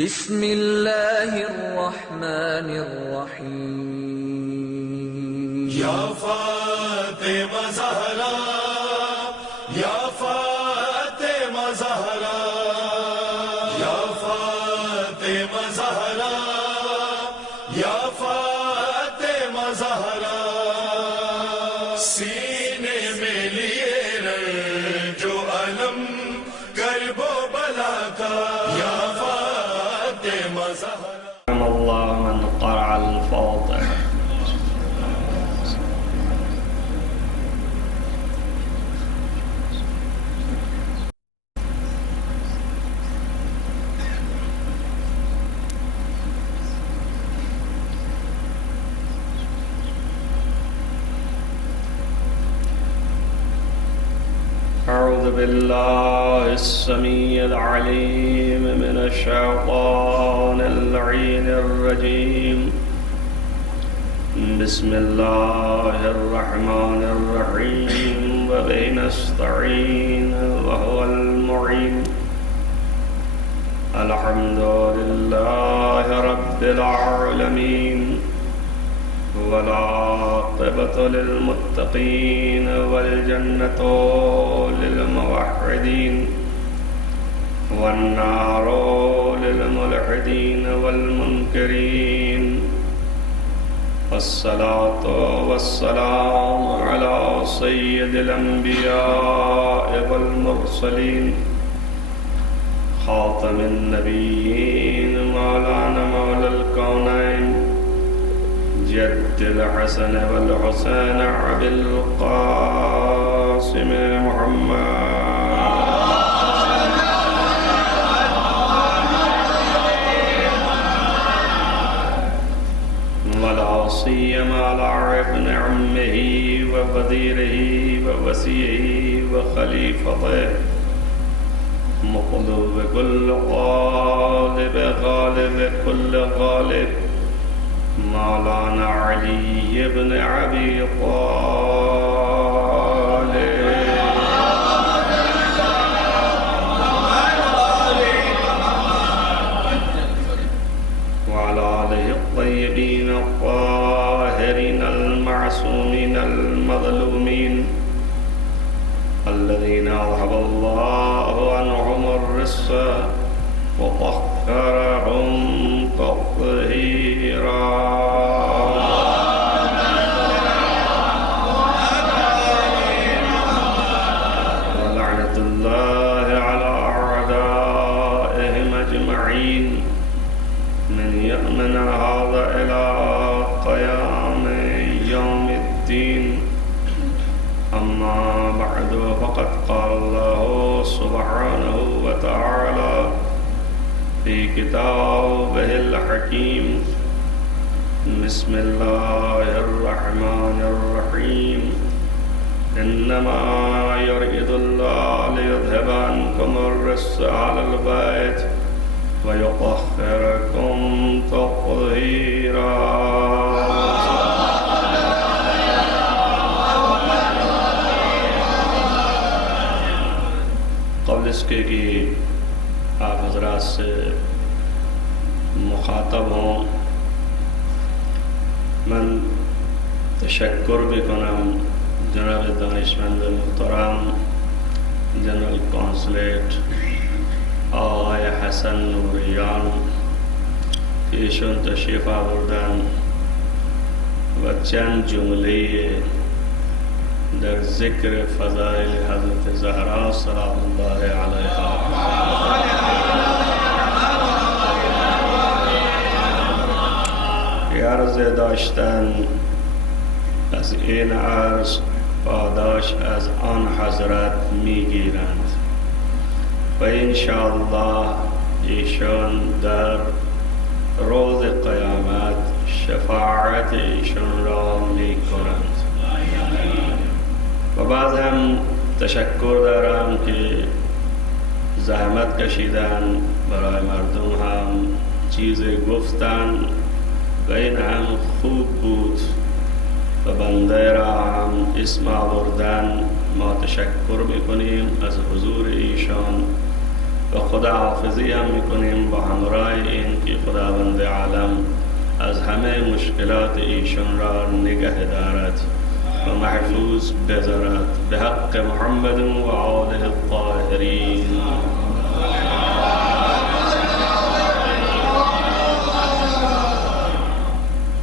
بسم اللہ الرحمن الرحیم یا فاطمہ زہرا یا فاطمہ زہرا یا فاطمہ زہرا یا فاطمہ زہرا سینے میں لیے رنج و علم کرب و بلا کا یا فاطمہ زہرا. الله من قرأ الفاتحة. أعوذ بالله السميع العليم من الشيطان اللعين الرجيم. بسم الله الرحمن الرحيم وبه نستعين وهو المعين. الحمد لله رب العالمين والعاقبة للمتقين والجنة للموحدين والنار للملحدين والمنكرين. والصلاة والسلام على سيد الأنبياء والمرسلين خاتم النبيين مولانا مولى الكونين جد الحسن والحسين أبي القاسم محمد ولا سيما على ابن عمه ووزيره ووصيه وخليفته مقلوب كل غالب غالب كل غالب مولانا علي بن أبي طالب وعلى آله الطيبين الطاهرين المعصومين المظلومين الذين أذهب الله عنهم الرجس وطهرهم تطهيرا. ولعنة الله على أعدائهم أجمعين من يأمن هذا إلى قيام يوم الدين. أما بعد فقد قال الله سبحانه وتعالى في كتابه الحكيم. بسم الله الرحمن الرحيم. إنما يريد الله ليذهب عنكم الرجس أهل البيت ويطهركم تطهيرا. قبل اس کے کہ آپ حضرات سے مخاطب ہوں من تشکر بکنم جناب دانشمند محترم جنرال کانسلیٹ آقای حسن نوریان که ایشون تشریف آوردن و چند جمله در ذکر فضائل حضرت زهرا سلام الله علیها عرض داشتن از این عرض پاداش از آن حضرت میگیرند و انشاءالله ایشان در روز قیامت شفاعت ایشان را میکنند. و بعد هم تشکر دارم که زحمت کشیدن برای مردم هم چیز گفتن و این هم خوب بود و بنده را هم اسم آوردن ما تشکر میکنیم از حضور ایشان و خداحافظی هم میکنیم با همراه از همه مشکلات ایشان را نگه دارد و محفوظ بذارد به حق محمد و آله الطاهرین.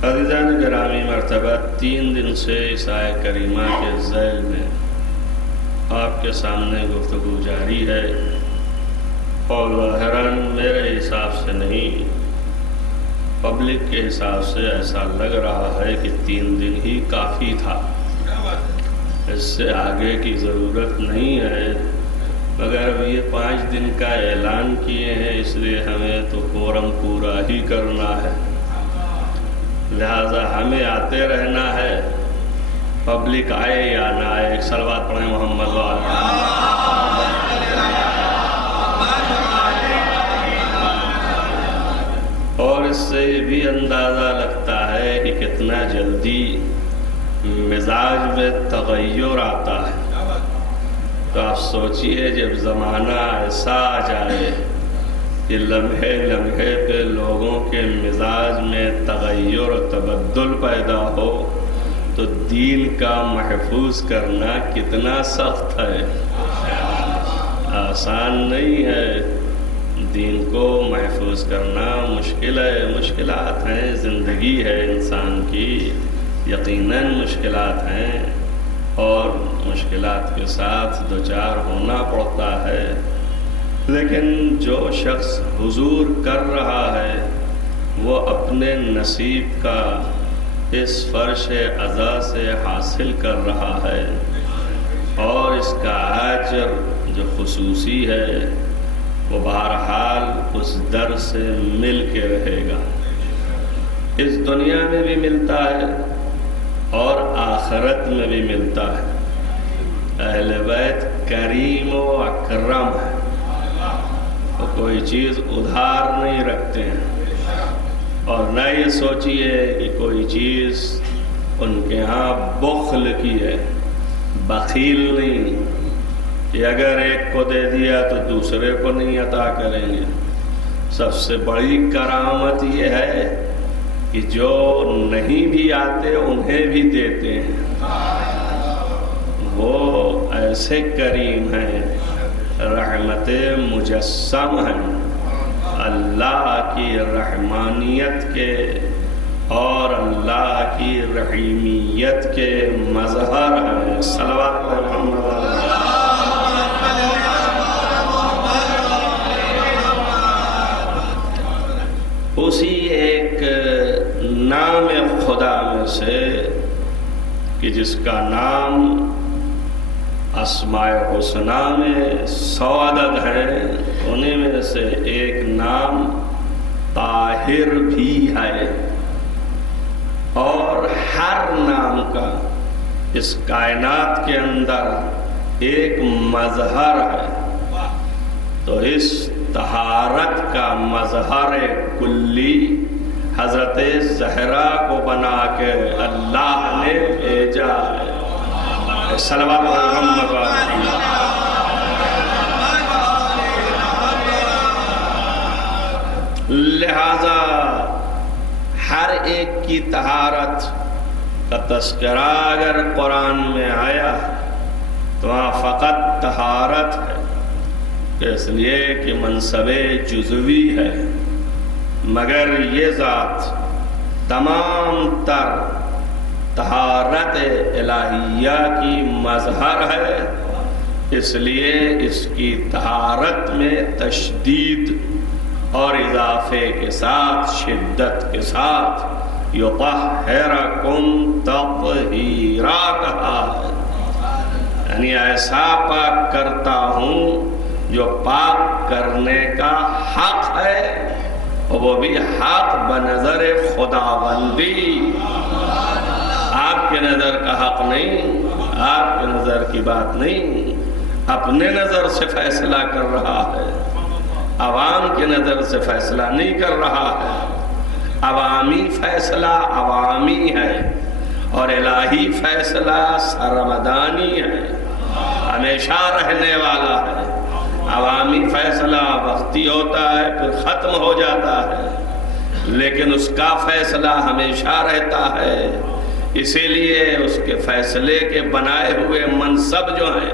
عزیزان گرامی، مرتبہ 3 دن سے اس آیہ کریمہ کے ذیل میں آپ کے سامنے گفتگو جاری ہے، اور ظاہراً میرے حساب سے نہیں، پبلک کے حساب سے ایسا لگ رہا ہے کہ 3 دن ہی کافی تھا، اس سے آگے کی ضرورت نہیں ہے، مگر اب یہ 5 دن کا اعلان کیے ہیں، اس لیے ہمیں تو فورم پورا ہی کرنا ہے، لہذا ہمیں آتے رہنا ہے، پبلک آئے یا نہ آئے۔ ایک صلوات پڑھیں محمد اور اس سے بھی اندازہ لگتا ہے کہ کتنا جلدی مزاج میں تغیر آتا ہے۔ تو آپ سوچئے جب زمانہ ایسا آ جائے کہ لمحے لمحے پہ لوگوں کے مزاج میں تغیر و تبدل پیدا ہو تو دین کا محفوظ کرنا کتنا سخت ہے، آسان نہیں ہے۔ دین کو محفوظ کرنا مشکل ہے، مشکلات ہیں، زندگی ہے انسان کی، یقیناً مشکلات ہیں، اور مشکلات کے ساتھ دوچار ہونا پڑتا ہے، لیکن جو شخص حضور کر رہا ہے وہ اپنے نصیب کا اس فرش عزا سے حاصل کر رہا ہے، اور اس کا اجر جو خصوصی ہے وہ بہرحال اس در سے مل کے رہے گا، اس دنیا میں بھی ملتا ہے اور آخرت میں بھی ملتا ہے۔ اہل بیت کریم و اکرم ہے، وہ کوئی چیز ادھار نہیں رکھتے ہیں، اور نہ یہ سوچئے کہ کوئی چیز ان کے ہاں بخل کی ہے، بخیل نہیں کہ اگر ایک کو دے دیا تو دوسرے کو نہیں عطا کریں گے۔ سب سے بڑی کرامت یہ ہے کہ جو نہیں بھی آتے انہیں بھی دیتے ہیں، وہ ایسے کریم ہیں، رحمت مجسم ہیں، اللہ کی رحمانیت کے اور اللہ کی رحیمیت کے مظہر ہیں۔ صلوات محمد۔ اسی ایک نام خدا میں سے کہ جس کا نام اسماء حسنہ میں 100 عدد ہیں، انہیں میں سے ایک نام طاہر بھی ہے، اور ہر نام کا اس کائنات کے اندر ایک مظہر ہے، تو اس طہارت کا مظہر کلی حضرت زہرا کو بنا کے اللہ نے بھیجا ہے۔ صلوات محمد۔ لہذا ہر ایک کی طہارت کا تذکرہ اگر قرآن میں آیا تو وہاں فقط طہارت ہے، اس لیے کہ منصب جزوی ہے، مگر یہ ذات تمام تر طہارت الہیہ کی مظہر ہے، اس لیے اس کی طہارت میں تشدید اور اضافے کے ساتھ، شدت کے ساتھ یطہرکم تطہیرا کہا ہے، یعنی ایسا پاک کرتا ہوں جو پاک کرنے کا حق ہے، اور وہ بھی حق بنظر خداوندی، آپ کے نظر کا حق نہیں، آپ کے نظر کی بات نہیں، اپنے نظر سے فیصلہ کر رہا ہے، عوام کے نظر سے فیصلہ نہیں کر رہا ہے، عوامی فیصلہ عوامی ہے، اور الہی فیصلہ سرمدانی ہے، ہمیشہ رہنے والا ہے۔ عوامی فیصلہ وقتی ہوتا ہے پھر ختم ہو جاتا ہے، لیکن اس کا فیصلہ ہمیشہ رہتا ہے، اسی لیے اس کے فیصلے کے بنائے ہوئے منصب جو ہیں،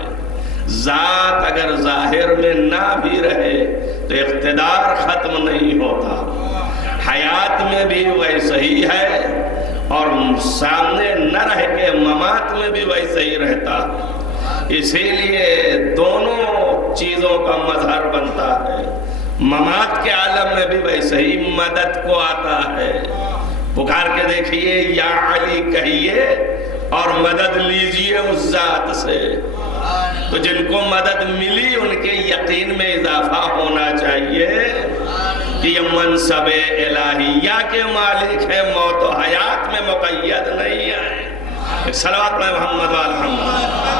ذات اگر ظاہر میں نہ بھی رہے تو اقتدار ختم نہیں ہوتا، حیات میں بھی ویسے ہی ہے اور سامنے نہ رہ کے ممات میں بھی ویسے ہی رہتا ہے۔ اسی لیے دونوں چیزوں کا مظہر بنتا ہے، ممات کے عالم میں بھی ویسے ہی مدد کو آتا ہے۔ پکار کے دیکھیے یا علی کہیے اور مدد لیجئے اس ذات سے، تو جن کو مدد ملی ان کے یقین میں اضافہ ہونا چاہیے کہ یہ منصب الہیہ کے مالک ہیں، موت و حیات میں مقید نہیں ہیں۔ ایک صلوات پڑھیں محمد و آل محمد۔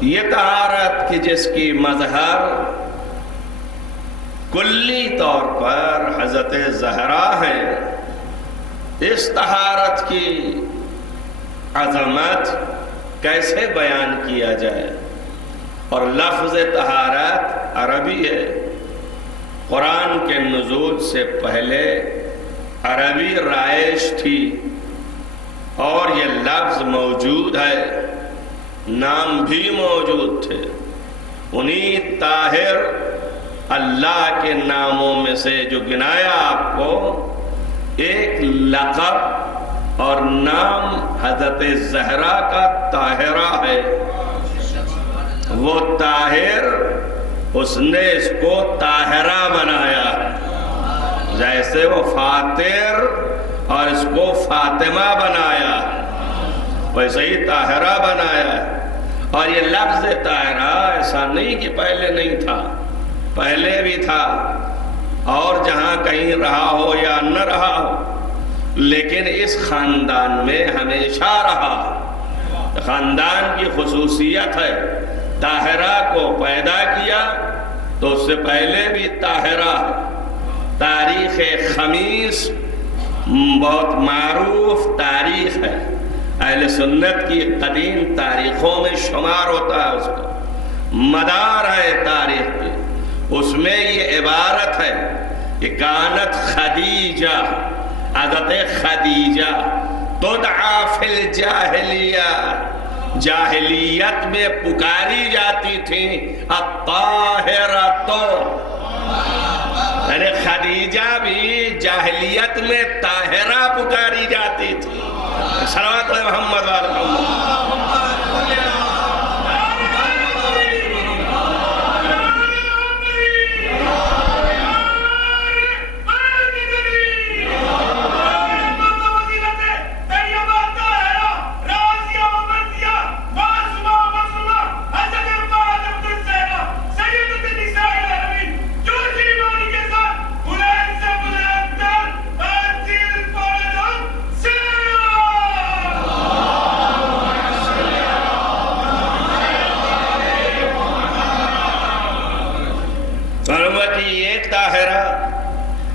یہ طہارت کہ جس کی مظہر کلی طور پر حضرت زہرا ہے، اس طہارت کی عظمت کیسے بیان کیا جائے؟ اور لفظ طہارت عربی ہے، قرآن کے نزول سے پہلے عربی رائج تھی اور یہ لفظ موجود ہے، نام بھی موجود تھے۔ انہی طاہر اللہ کے ناموں میں سے جو گنایا آپ کو، ایک لقب اور نام حضرت زہرا کا طاہرہ ہے۔ وہ طاہر، اس نے اس کو طاہرہ بنایا، جیسے وہ فاتر اور اس کو فاطمہ بنایا، ویسے ہی طاہرہ بنایا۔ اور یہ لفظ طاہرہ ایسا نہیں کہ پہلے نہیں تھا، پہلے بھی تھا اور جہاں کہیں رہا ہو یا نہ رہا ہو، لیکن اس خاندان میں ہمیشہ رہا۔ خاندان کی خصوصیت ہے، طاہرہ کو پیدا کیا تو اس سے پہلے بھی طاہرہ ہے۔ تاریخ خمیس بہت معروف تاریخ ہے، اہل سنت کی قدیم تاریخوں میں شمار ہوتا ہے، اس کا مدار ہے تاریخ کی۔ اس میں یہ عبارت ہے کہ کانت خدیجہ، حضرت خدیجہ تدعا فی الجاہلیہ، جاہلیت میں پکاری جاتی تھی الطاہرۃ، یعنی خدیجہ بھی جاہلیت میں طاہرہ پکاری جاتی تھی۔ صلوات محمد و آل محمد۔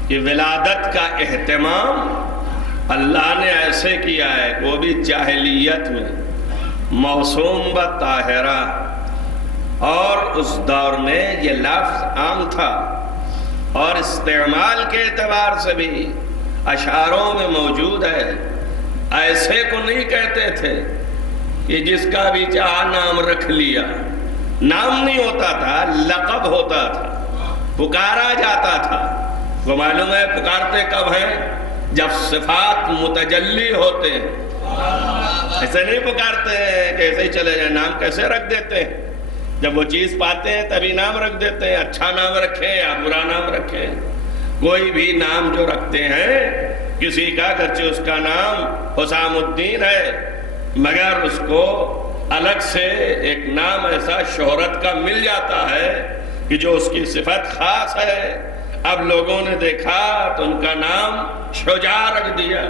کہ ولادت کا اہتمام اللہ نے ایسے کیا ہے، وہ بھی جاہلیت میں موسوم بطاہرہ، اور اس دور میں یہ لفظ عام تھا اور استعمال کے اعتبار سے بھی اشعاروں میں موجود ہے۔ ایسے کو نہیں کہتے تھے کہ جس کا بھی چاہا نام رکھ لیا، نام نہیں ہوتا تھا، لقب ہوتا تھا، پکارا جاتا تھا۔ وہ معلوم ہے پکارتے کب ہیں؟ جب صفات متجلی ہوتے ہیں۔ ایسے نہیں پکارتے ہیں کہ ایسے ہی چلے جائیں، نام کیسے رکھ دیتے ہیں؟ جب وہ چیز پاتے ہیں تبھی نام رکھ دیتے ہیں، اچھا نام رکھیں یا برا نام رکھیں۔ کوئی بھی نام جو رکھتے ہیں، کسی کا اگرچہ اس کا نام حسام الدین ہے، مگر اس کو الگ سے ایک نام ایسا شہرت کا مل جاتا ہے کہ جو اس کی صفت خاص ہے۔ اب لوگوں نے دیکھا تو ان کا نام شجاع رکھ دیا،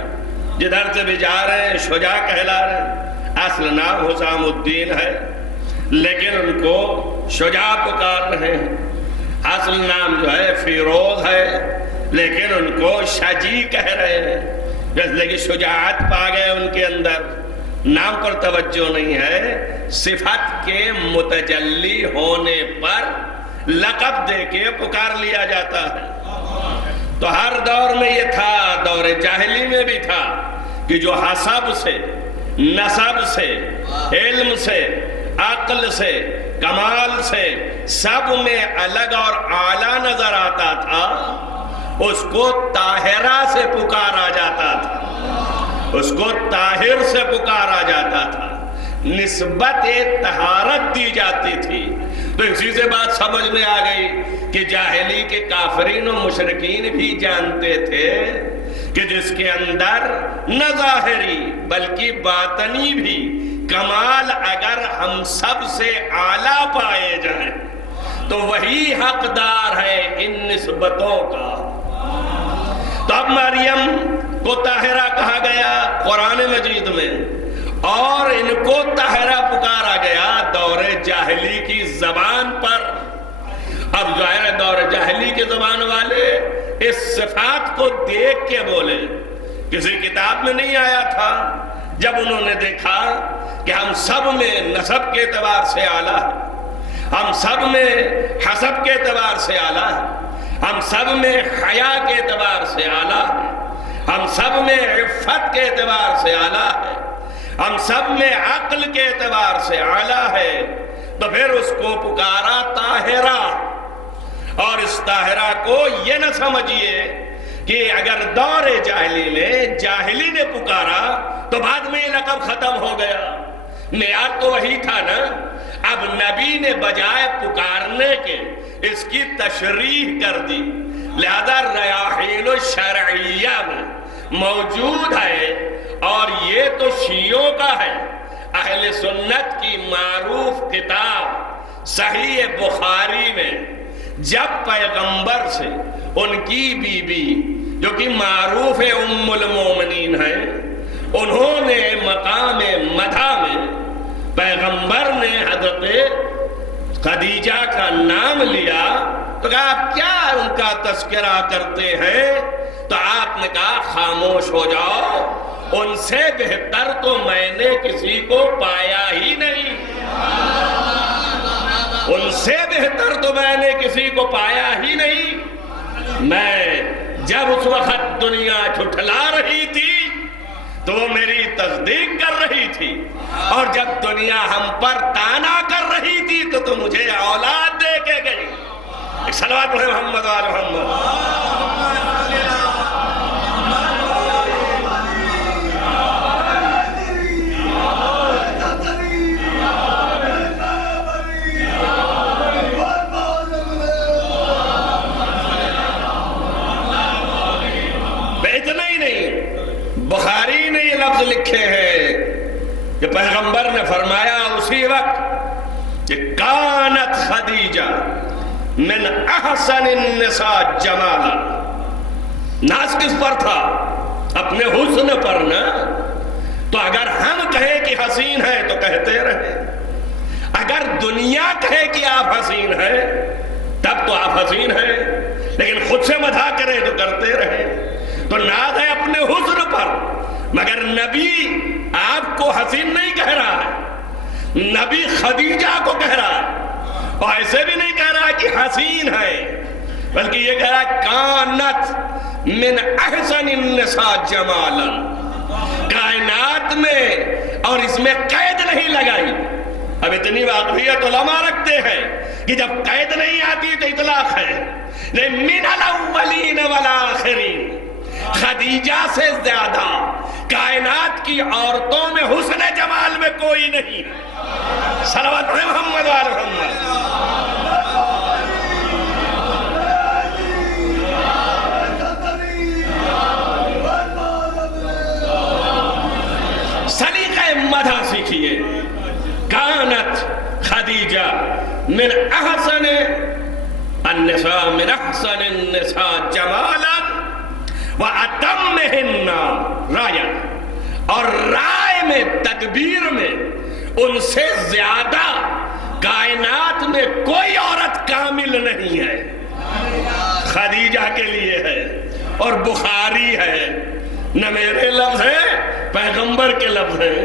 جدھر سے بھی جا رہے ہیں شجاع کہلا رہے ہیں۔ اصل نام حسام الدین ہے لیکن ان کو شجاع پکار رہے ہیں۔ اصل نام جو ہے فیروز ہے، لیکن ان کو شجی کہہ رہے ہیں، جیسے کہ شجاعت پا گئے ان کے اندر، نام پر توجہ نہیں ہے، صفت کے متجلی ہونے پر لقب دے کے پکار لیا جاتا ہے۔ تو ہر دور میں یہ تھا، دور جاہلی میں بھی تھا کہ جو حسب سے، نسب سے، علم سے، عقل سے، کمال سے سب میں الگ اور اعلیٰ نظر آتا تھا، اس کو طاہرہ سے پکارا جاتا تھا، اس کو طاہر سے پکارا جاتا تھا، نسبت طہارت دی جاتی تھی۔ تو اسی سے بات سمجھ میں آ گئی کہ جاہلی کے کافرین و مشرکین بھی جانتے تھے کہ جس کے اندر نہ ظاہری بلکہ باطنی بھی کمال اگر ہم سب سے اعلیٰ پائے جائیں تو وہی حقدار ہے ان نسبتوں کا۔ تو اب مریم کو طاہرہ کہا گیا قرآن مجید میں، اور ان کو طاہرہ پکارا گیا دور جاہلی کی زبان پر۔ اب ظاہر ہے دور جاہلی کی زبان والے اس صفات کو دیکھ کے بولے، کسی کتاب میں نہیں آیا تھا۔ جب انہوں نے دیکھا کہ ہم سب میں نسب کے اعتبار سے اعلیٰ ہے، ہم سب میں حسب کے اعتبار سے اعلیٰ ہے، ہم سب میں حیا کے اعتبار سے اعلیٰ ہے، ہم سب میں عفت کے اعتبار سے اعلیٰ ہے، ہم سب میں عقل کے اعتبار سے اعلیٰ ہے، تو پھر اس کو پکارا طاہرہ۔ اور اس طاہرہ کو یہ نہ سمجھیے کہ اگر دور جاہلی میں جاہلی نے پکارا تو بعد میں یہ لقب ختم ہو گیا، معیار تو وہی تھا نا۔ اب نبی نے بجائے پکارنے کے اس کی تشریح کر دی، لہذا ریاحین الشرعیہ میں موجود ہے، اور یہ تو شیعوں کا ہے۔ اہل سنت کی معروف کتاب صحیح بخاری میں جب پیغمبر سے ان کی بیوی جو کہ معروف ام المومنین ہیں، انہوں نے مقام مدح میں پیغمبر نے حضرت خدیجہ کا نام لیا تو کہا آپ کیا ان کا تذکرہ کرتے ہیں؟ تو آپ نے کہا خاموش ہو جاؤ، ان سے بہتر تو میں نے کسی کو پایا ہی نہیں، ان سے بہتر تو میں نے کسی کو پایا ہی نہیں۔ میں جب اس وقت دنیا جھٹلا رہی تھی تو وہ میری تصدیق کر رہی تھی، اور جب دنیا ہم پر تانا کر رہی تھی تو مجھے اولاد دے کے گئی۔ صلوات محمد و آل محمد۔ بخاری نے یہ لفظ لکھے ہیں کہ پیغمبر نے فرمایا اسی وقت کہ کانت خدیجہ من احسن النساء جمالا۔ ناز کس پر تھا؟ اپنے حسن پر نا۔ تو اگر ہم کہیں کہ حسین ہے تو کہتے رہے، اگر دنیا کہے کہ آپ حسین ہیں تب تو آپ حسین ہیں، لیکن خود سے مدح کریں تو کرتے رہے۔ تو ناز ہے اپنے حسن پر، مگر نبی آپ کو حسین نہیں کہہ رہا ہے، نبی خدیجہ کو کہہ رہا ہے، اور ایسے بھی نہیں کہہ رہا کہ حسین ہے، بلکہ یہ کہہ رہا ہے کانت من احسن النساء جمالا۔ کائنات میں، اور اس میں قید نہیں لگائی۔ اب اتنی واقفیت علماء رکھتے ہیں کہ جب قید نہیں آتی تو اطلاق ہے، لیکن من الاولین والآخرین، خدیجہ سے زیادہ کائنات کی عورتوں میں حسن جمال میں کوئی نہیں۔ صلوات محمد و آل محمد۔ سلیقہ مدح سیکھیے۔ کانت خدیجہ من احسن النساء، من احسن النساء جمالا وَأَتَمِّهِنَّ رَائِعًا، اور رائے میں، تدبیر میں ان سے زیادہ کائنات میں کوئی عورت کامل نہیں ہے۔ خدیجہ کے لیے ہے اور بخاری ہے، نہ میرے لفظ ہیں، پیغمبر کے لفظ ہیں۔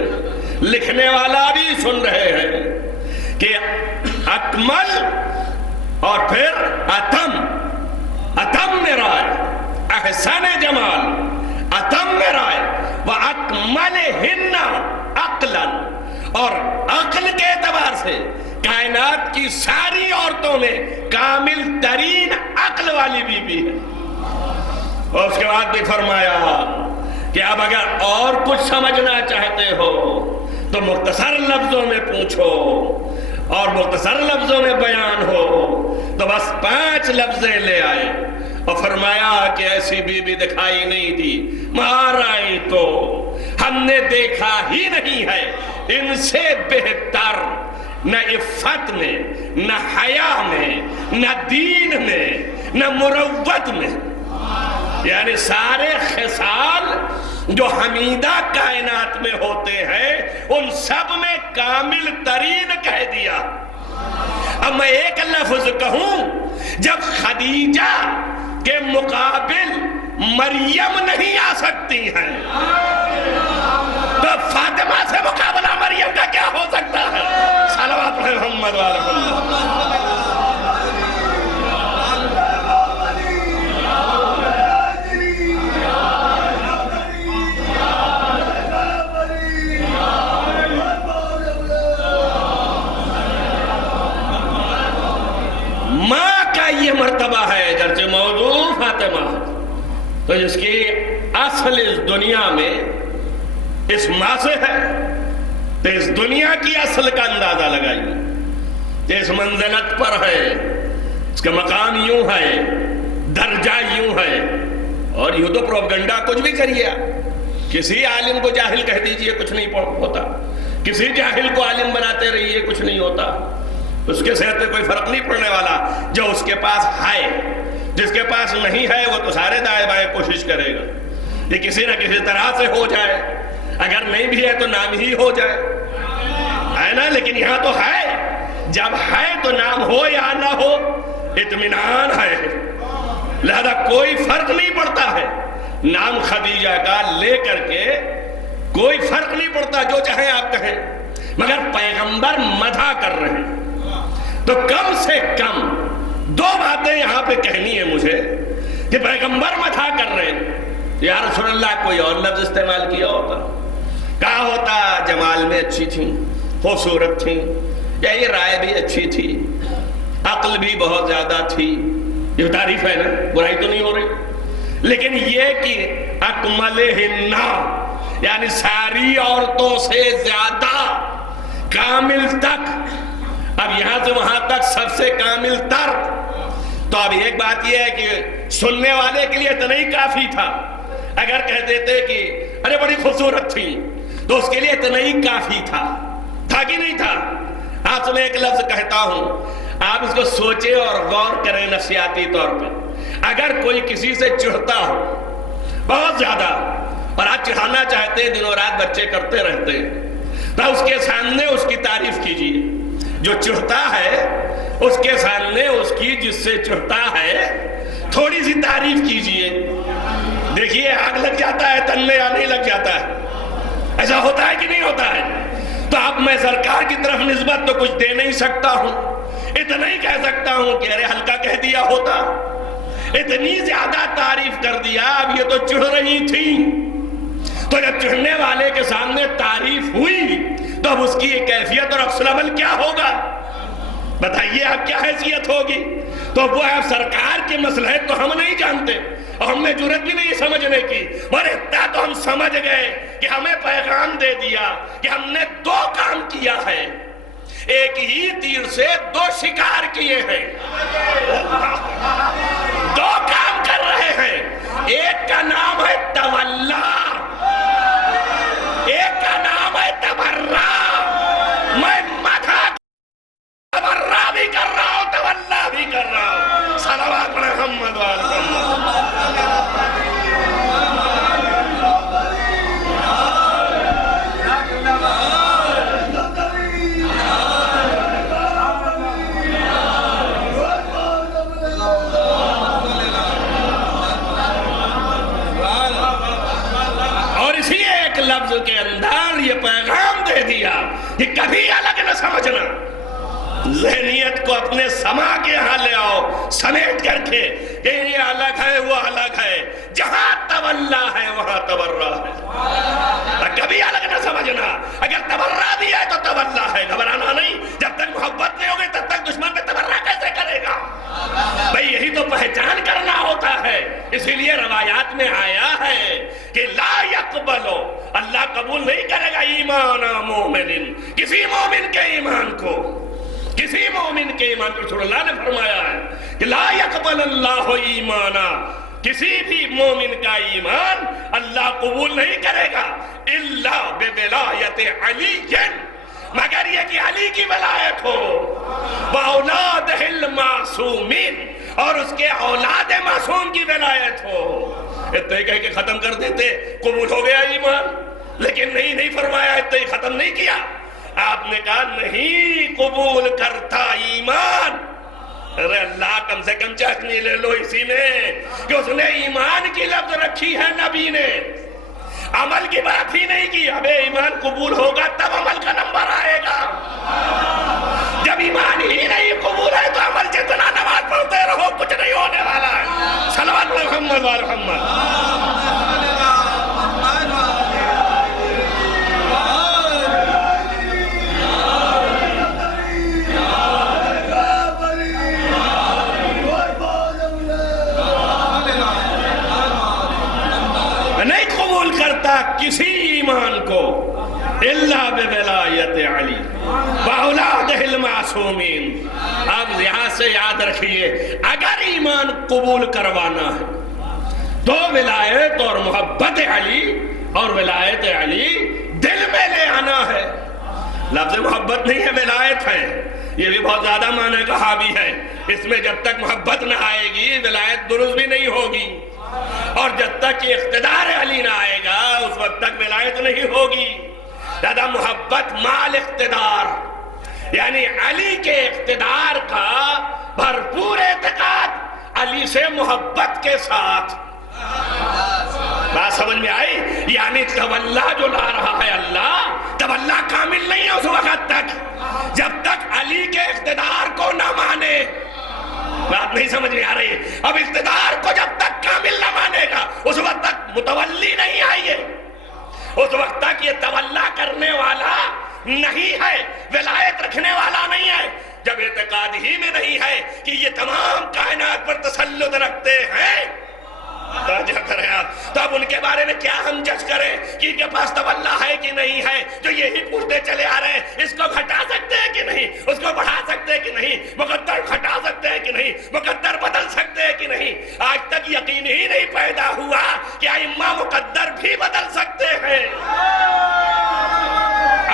لکھنے والا بھی سن رہے ہیں کہ اکمل اور پھر اتم میرا ہے، احسن جمال، اتم میرا ہے، وَأَكْمَلِهِنَّ عَقْلًا، اور عقل کے اعتبار سے کائنات کی ساری عورتوں میں کامل ترین عقل والی بی بی ہے۔ اور اس کے بعد بھی فرمایا کہ اب اگر اور کچھ سمجھنا چاہتے ہو تو مختصر لفظوں میں پوچھو اور مختصر لفظوں میں بیان ہو، تو بس 5 لفظیں لے آئے اور فرمایا کہ ایسی بیوی دکھائی نہیں تھی، مہارائی تو ہم نے دیکھا ہی نہیں ہے ان سے بہتر، نہ عفت میں، نہ حیا میں، نہ دین میں، نہ مروت میں، یعنی سارے خصال جو حمیدہ کائنات میں ہوتے ہیں ان سب میں کامل ترین کہہ دیا۔ اب میں ایک لفظ کہوں، جب خدیجہ کے مقابل مریم نہیں آ سکتی ہیں تو فاطمہ سے مقابلہ مریم کا کیا ہو سکتا ہے؟ صلوات محمد علیہ وسلم۔ ماں کا یہ مرتبہ ہے، گرچہ موضوع فاطمہ ہے، تو جس کی اصل اس دنیا میں اس ماں سے ہے، تو اس دنیا کی اصل کا اندازہ لگائیے کہ اس منزلت پر ہے، اس کا مقام یوں ہے، درجہ یوں ہے۔ اور یوں تو پروپیگنڈا کچھ بھی کریے، کسی عالم کو جاہل کہہ دیجئے کچھ نہیں ہوتا، کسی جاہل کو عالم بناتے رہیے کچھ نہیں ہوتا، اس کے صحت میں کوئی فرق نہیں پڑنے والا۔ جو اس کے پاس ہے، جس کے پاس نہیں ہے وہ تو سارے دائیں بائیں کوشش کرے گا یہ کسی نہ کسی طرح سے ہو جائے، اگر نہیں بھی ہے تو نام ہی ہو جائے، ہے نا؟ لیکن یہاں تو ہے، جب ہے تو نام ہو یا نہ ہو اطمینان ہے، لہذا کوئی فرق نہیں پڑتا ہے نام خدیجہ کا لے کر کے، کوئی فرق نہیں پڑتا، جو چاہیں آپ کہیں، مگر پیغمبر مدح کر رہے ہیں تو کم سے کم 2 باتیں یہاں پہ کہنی ہے مجھے کہ پیغمبر مدح کر رہے ہیں، یا رسول اللہ کوئی اور لفظ استعمال کیا ہوتا، کہا ہوتا جمال میں اچھی تھی، خوبصورت تھی، یا یہ رائے بھی اچھی تھی، عقل بھی بہت زیادہ تھی، یہ تعریف ہے نا، برائی تو نہیں ہو رہی۔ لیکن یہ کہ اکملہن، یعنی ساری عورتوں سے زیادہ کامل تک، اب یہاں سے وہاں تک سب سے کامل تر، تو اب ایک بات یہ ہے کہ سننے والے کے لیے اتنا ہی کافی تھا، اگر کہہ دیتے کہ ارے بڑی خوبصورت تھی تو اس کے لیے اتنا ہی کافی تھا کہ نہیں تھا؟ آپ سے میں ایک لفظ کہتا ہوں، آپ اس کو سوچیں اور غور کریں نفسیاتی طور پہ۔ اگر کوئی کسی سے چڑھتا ہو بہت زیادہ اور آپ چڑھانا چاہتے ہیں، دن و رات بچے کرتے رہتے ہیں، تو اس کے سامنے اس کی تعریف کیجیے۔ جو چڑھتا ہے اس کے سامنے اس کی، جس سے چڑھتا ہے، تھوڑی سی تعریف کیجیے، دیکھیے آگ لگ جاتا ہے تن میں یا نہیں لگ جاتا ہے، ایسا ہوتا ہے کہ نہیں ہوتا ہے؟ تو اب میں سرکار کی طرف نسبت تو کچھ دے نہیں سکتا ہوں، اتنا ہی کہہ سکتا ہوں کہ ارے ہلکا کہہ دیا ہوتا، اتنی زیادہ تعریف کر دیا، اب یہ تو چڑھ رہی تھی، تو جب چڑھنے والے کے سامنے تعریف ہوئی تو اب اس کی کیفیت اور عکس العمل کیا ہوگا؟ بتائیے آپ کیا حیثیت ہوگی؟ تو وہ اب سرکار کی مصلحت تو ہم نہیں جانتے اور ہم نے جرات بھی نہیں سمجھنے کی، اور اتنا تو ہم سمجھ گئے کہ ہمیں پیغام دے دیا کہ ہم نے 2 کام کیا ہے، ایک ہی تیر سے 2 شکار کیے ہیں، 2 کام کر رہے ہیں، ایک کا نام ہے تولا، ایک کا نام ہے تبرہ۔ میں مدح تبرہ بھی کر رہا ہوں، تولا بھی کر رہا ہوں، صلوات محمد علیہ وسلم۔ لفظ کے اندر یہ پیغام دے دیا کہ کبھی الگ نہ سمجھنا، ذہنیت کو اپنے سما کے ہاں لے آؤ سمیٹ کر کے کہ یہ الگ ہے وہ الگ ہے، جہاں تولا ہے وہاں تبرہ ہے، کبھی الگ نہ سمجھنا، اگر تبرہ بھی ہے تو تولا ہے، گھبرانا نہیں، جب تک محبت نہیں ہوگی تب تک دشمن پہ تبرہ کیسے کرے گا؟ بھئی یہی تو پہچان کرنا ہوتا ہے، اسی لیے روایات میں آیا ہے کہ لا یقبلو، اللہ قبول نہیں کرے گا ایمان مومن، کسی مومن کے ایمان کو، کسی مومن کے ایمان کو، رسول اللہ نے فرمایا ہے کہ لا یقبل اللہ ایمانا، کسی بھی مومن کا ایمان اللہ قبول نہیں کرے گا الا بولایت علی، مگر یہ کہ علی کی ولایت ہو، وَأَوْلَادِهِ الْمَعْصُومِينَ، اور اس کے اولاد معصوم کی ولایت ہو۔ اتنے کہہ کے ختم کر دیتے قبول ہو گیا ایمان، لیکن نہیں فرمایا، اتنے ہی ختم نہیں کیا، آپ نے کہا نہیں قبول کرتا ایمان۔ ارے اللہ کم سے کم چاشنی لے لو اسی میں کہ اس نے ایمان کی لفظ رکھی ہے نبی نے، عمل کی بات ہی نہیں کی۔ ابے ایمان قبول ہوگا تب عمل کا نمبر آئے گا، جب ایمان ہی نہیں قبول ہے تو عمل جتنا نماز پڑھتے رہو کچھ نہیں ہونے والا ہے۔ صلوات محمد و محمد۔ کسی ایمان کو الا بولایت علی واولادہ المعصومین۔ اب یہاں سے یاد رکھیے اگر ایمان قبول کروانا ہے تو ولایت اور محبت علی اور ولایت علی دل میں لے آنا ہے، لفظ محبت نہیں ہے ولایت ہے، یہ بھی بہت زیادہ معنی کا حاوی ہے، اس میں جب تک محبت نہ آئے گی ولایت درست بھی نہیں ہوگی، اور جب تک اقتدار علی نہ آئے گا اس وقت تک ولایت نہیں ہوگی۔ دادا محبت مال اقتدار، یعنی علی کے اقتدار کا بھرپور اعتقاد، علی سے محبت کے ساتھ۔ بات سمجھ میں آئی؟ یعنی تولا جو لا رہا ہے اللہ، تولا کامل نہیں ہے اس وقت تک جب تک علی کے اقتدار کو نہ مانے۔ بات نہیں سمجھ میں آ رہی ہے؟ اب اقتدار کو جب تک کامل نہ مانے گا اس وقت تک متولی نہیں آئی ہے، اس وقت تک یہ تولا کرنے والا نہیں ہے، ولایت رکھنے والا نہیں ہے۔ جب اعتقاد ہی میں نہیں ہے کہ یہ تمام کائنات پر تسلط رکھتے ہیں توجہ کریں آپ، تو اب ان کے بارے میں کیا ہم جج کریں کہ ان کے پاس تولا ہے کہ نہیں ہے؟ جو یہی پوچھتے چلے آ رہے ہیں اس کو گھٹا سکتے ہیں کہ نہیں، اس کو بڑھا سکتے ہیں کہ نہیں، مقدر گھٹا سکتے ہیں کہ نہیں، مقدر بدل سکتے ہیں کہ نہیں؟ آج تک یقین ہی نہیں پیدا ہوا کہ ائمہ مقدر بھی بدل سکتے ہیں۔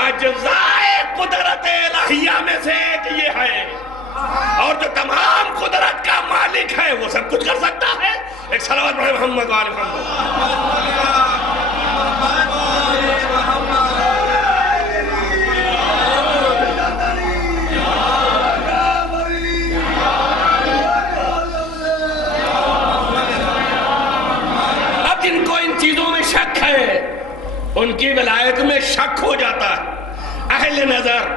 اجزائے قدرت الہیہ میں سے ایک یہ ہے، اور جو تمام قدرت کا مالک ہے وہ سب کچھ کر سکتا ہے۔ ایک صلوات پڑھیں محمد و آل محمد۔ اب جن کو ان چیزوں میں شک ہے ان کی ولایت میں شک ہو جاتا ہے۔ اہل نظر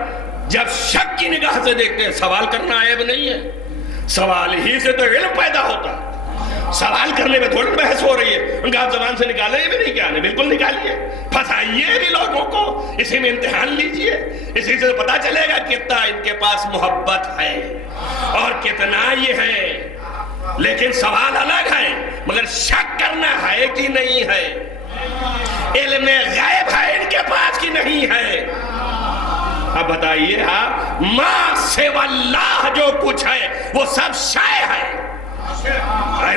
جب شک کی نگاہ سے دیکھتے ہیں، سوال کرنا عیب نہیں ہے، سوال ہی سے تو علم پیدا ہوتا ہے، سوال کرنے میں تھوڑی بحث ہو رہی ہے۔ ان کا آپ زبان سے نکالیں بھی نہیں کیا، بالکل نکالیے، پھنسائیے بھی لوگوں کو، اسی میں امتحان لیجئے، اسی سے پتا چلے گا کتنا ان کے پاس محبت ہے اور کتنا یہ ہے۔ لیکن سوال الگ ہے، مگر شک کرنا ہے کہ نہیں ہے، علم غیب ہے ان کے پاس کہ نہیں ہے۔ اب بتائیے آپ، ما سوى اللہ جو کچھ ہے وہ سب شے ہے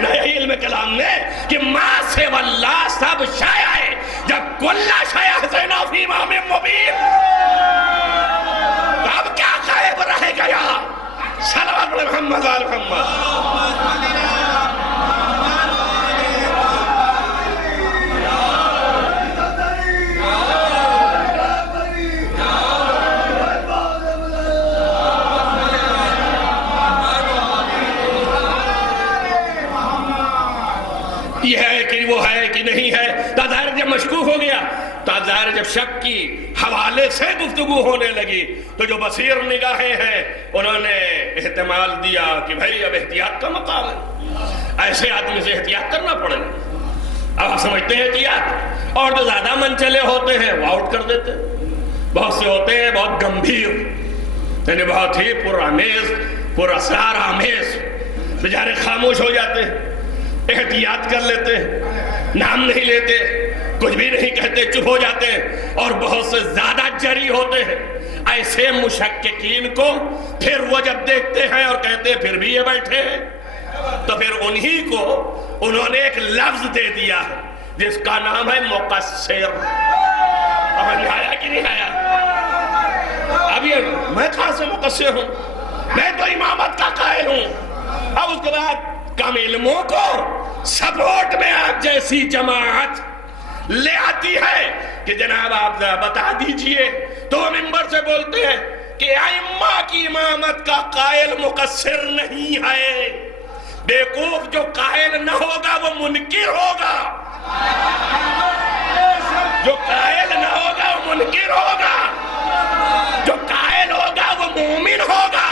نا، یہی علم کلام میں کہ ما سوى اللہ سب شے ہے۔ جب کل شے احسینا فی امام مبین، اب کیا غائب رہ گیا؟ صلوات محمد و آل محمد۔ یہ ہے کہ وہ ہے کہ نہیں ہے، ظاہر جب مشکوک ہو گیا تو اب ظاہر جب شک کی حوالے سے گفتگو ہونے لگی تو جو بصیر نگاہیں ہیں انہوں نے احتمال دیا کہ بھائی اب احتیاط کا مقام ہے، ایسے آدمی سے احتیاط کرنا پڑے گا۔ اب آپ سمجھتے ہیں احتیاط، اور جو زیادہ من چلے ہوتے ہیں وہ آؤٹ کر دیتے ہیں۔ بہت سے ہوتے ہیں بہت گمبھیر، یعنی بہت ہی پرآمیز پراسرار آمیز، بیچارے خاموش ہو جاتے ہیں، احتیاط کر لیتے ہیں، نام نہیں لیتے، کچھ بھی نہیں کہتے، چپ ہو جاتے ہیں، اور بہت سے زیادہ جری ہوتے ہیں۔ ایسے مشککین کو پھر وہ جب دیکھتے ہیں اور کہتے ہیں پھر بھی یہ بیٹھے ہیں، تو پھر انہی کو انہوں نے ایک لفظ دے دیا ہے جس کا نام ہے مقصر۔ سمجھ آیا کہ نہیں آیا؟ اب یہ میں کہاں سے مقصر ہوں؟ میں تو امامت کا قائل ہوں۔ اب اس کے بعد کم علموں کو سپورٹ میں آپ جیسی جماعت لے آتی ہے کہ جناب آپ بتا دیجئے، تو وہ منبر سے بولتے ہیں کہ ائمہ کی امامت کا قائل مقصر نہیں ہے۔ بیوقوف جو قائل نہ ہوگا وہ منکر ہوگا، جو قائل نہ ہوگا وہ منکر ہوگا، جو قائل ہوگا وہ مومن ہوگا،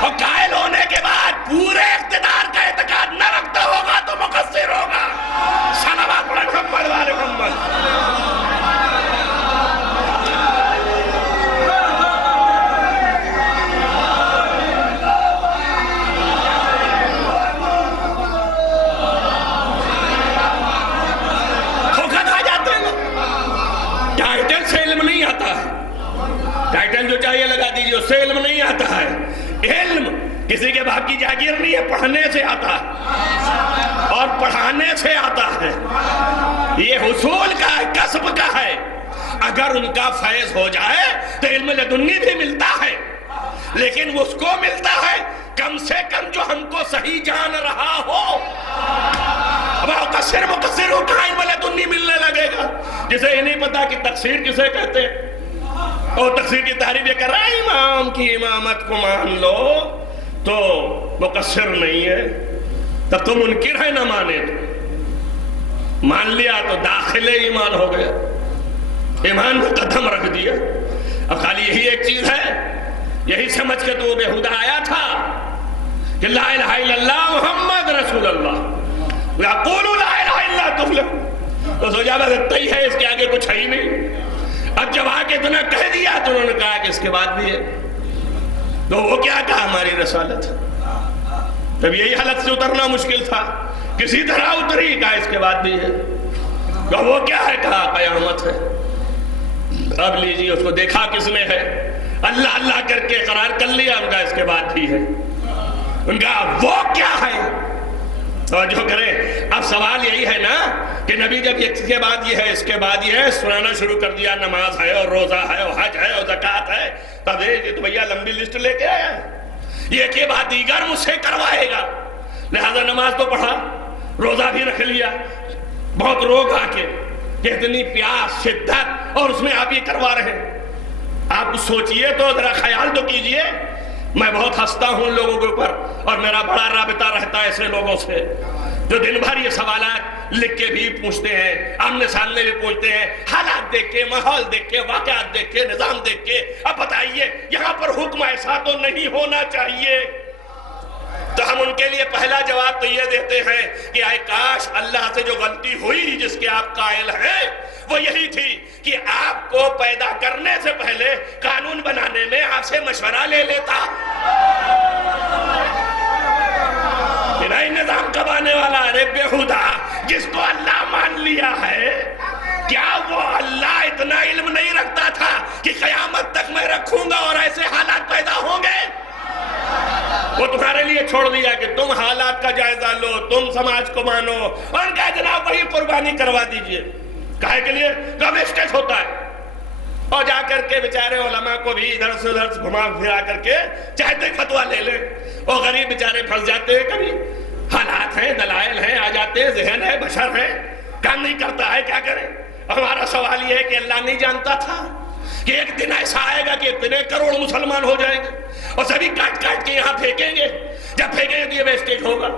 اور قائل ہونے کے بعد پورے اقتدار کا اعتقاد نہ رکھتا ہوگا تو مقصر ہوگا۔ صلوات پڑھیں محمد والے محمد۔ ٹائٹل جو چاہیے لگا دیجئے، اس سے علم نہیں آتا ہے۔ علم کسی کے باپ کی جاگیر نہیں ہے، پڑھنے سے آتا ہے اور پڑھانے سے آتا ہے۔ یہ حصول کا ہے، کسب کا ہے۔ اگر ان کا فیض ہو جائے تو علم لدنی بھی ملتا ہے، لیکن اس کو ملتا ہے کم سے کم جو ہم کو صحیح جان رہا ہو۔ اب مقصر ہو کہاں علم لدنی ملنے لگے گا، جسے یہ نہیں پتا کہ تقصیر کسے کہتے ہیں، اور تقصیر کی تعریف یہ کر رہا ہے امام کی امامت کو مان لو تو مقصر نہیں ہے، تب تو منکر ہے نہ مانے تو۔ مان لیا تو داخل ایمان ہو گیا، ایمان کو قدم رکھ دیا۔ اب خالی یہی ایک چیز ہے، یہی سمجھ کے تو بےہودہ آیا تھا کہ لا الہ الا اللہ محمد رسول اللہ، قولوا لا الہ الا تفلحوا، تو سوچا بس اتنا ہی ہے، اس کے آگے کچھ ہے ہی نہیں۔ اب جب آگے اتنا کہہ دیا تو انہوں نے کہا کہ اس کے بعد بھی ہے، تو وہ کیا کہا ہماری رسالت۔ جب یہی حالت سے اترنا مشکل تھا، کسی طرح اتری، کہا اس کے بعد بھی ہے، تو وہ کیا ہے، کہا قیامت ہے۔ اب لیجیے اس کو دیکھا کس نے ہے، اللہ اللہ کر کے قرار کر لیا، ان کا اس کے بعد بھی ہے، ان کا وہ کیا ہے۔ توجہ کریں، اب سوال یہی ہے نا کہ نبی جب اس کے بعد یہ ہے، اس کے بعد یہ ہے، سنانا شروع کر دیا، نماز ہے اور روزہ ہے اور حج ہے اور زکوٰۃ ہے، تب یہ تو بھیا لمبی لسٹ لے کے آیا ہے، یہ کے بعد دیگر مجھ سے کروائے گا، لہذا نماز تو پڑھا، روزہ بھی رکھ لیا، بہت روگ آ کے کہ اتنی پیاس شدت، اور اس میں آپ یہ کروا رہے ہیں۔ آپ سوچئے تو ذرا خیال تو کیجئے، میں بہت ہنستا ہوں ان لوگوں کے اوپر، اور میرا بڑا رابطہ رہتا ہے ایسے لوگوں سے جو دن بھر یہ سوالات لکھ کے بھی پوچھتے ہیں، آمنے سامنے بھی پوچھتے ہیں، حالات دیکھ کے، ماحول دیکھ کے، واقعات دیکھ کے، نظام دیکھ کے، اب بتائیے یہاں پر حکم ایسا تو نہیں ہونا چاہیے۔ تو ہم ان کے لیے پہلا جواب تو یہ دیتے ہیں کہ اے کاش اللہ سے جو غلطی ہوئی جس کے آپ قائل ہیں وہ یہی تھی کہ آپ کو پیدا کرنے سے پہلے قانون بنانے میں آپ سے مشورہ لے لیتا۔ نئی نظام کب آنے والا ہے بےہودہ، جس کو اللہ مان لیا ہے، کیا وہ اللہ اتنا علم نہیں رکھتا تھا کہ قیامت تک میں رکھوں گا اور ایسے حالات پیدا ہوں گے؟ وہ تمہارے لیے چھوڑ دیا کہ تم حالات کا جائزہ لو، تم سماج کو مانو، اور ان کا جناب وہی قربانی کروا دیجئے۔ کہے کے لیے کب اسٹیج ہوتا ہے، اور جا کر کے بیچارے علماء کو بھی ادھر سے ادھر گھما پھرا کر کے چاہتے فتویٰ لے لیں، اور غریب بیچارے پھنس جاتے ہیں، کبھی حالات ہیں، دلائل ہیں، آ جاتے ہیں، ذہن ہے، بشر ہے، کام نہیں کرتا ہے، کیا کریں۔ ہمارا سوال یہ ہے کہ اللہ نہیں جانتا تھا کہ ایک دن ایسا آئے گا کہ اتنے کروڑ مسلمان ہو جائیں گے اور سبھی کاٹ کاٹ کے یہاں پھینکیں گے، جب پھینکیں گے تو یہ ویسٹیج ہوگا۔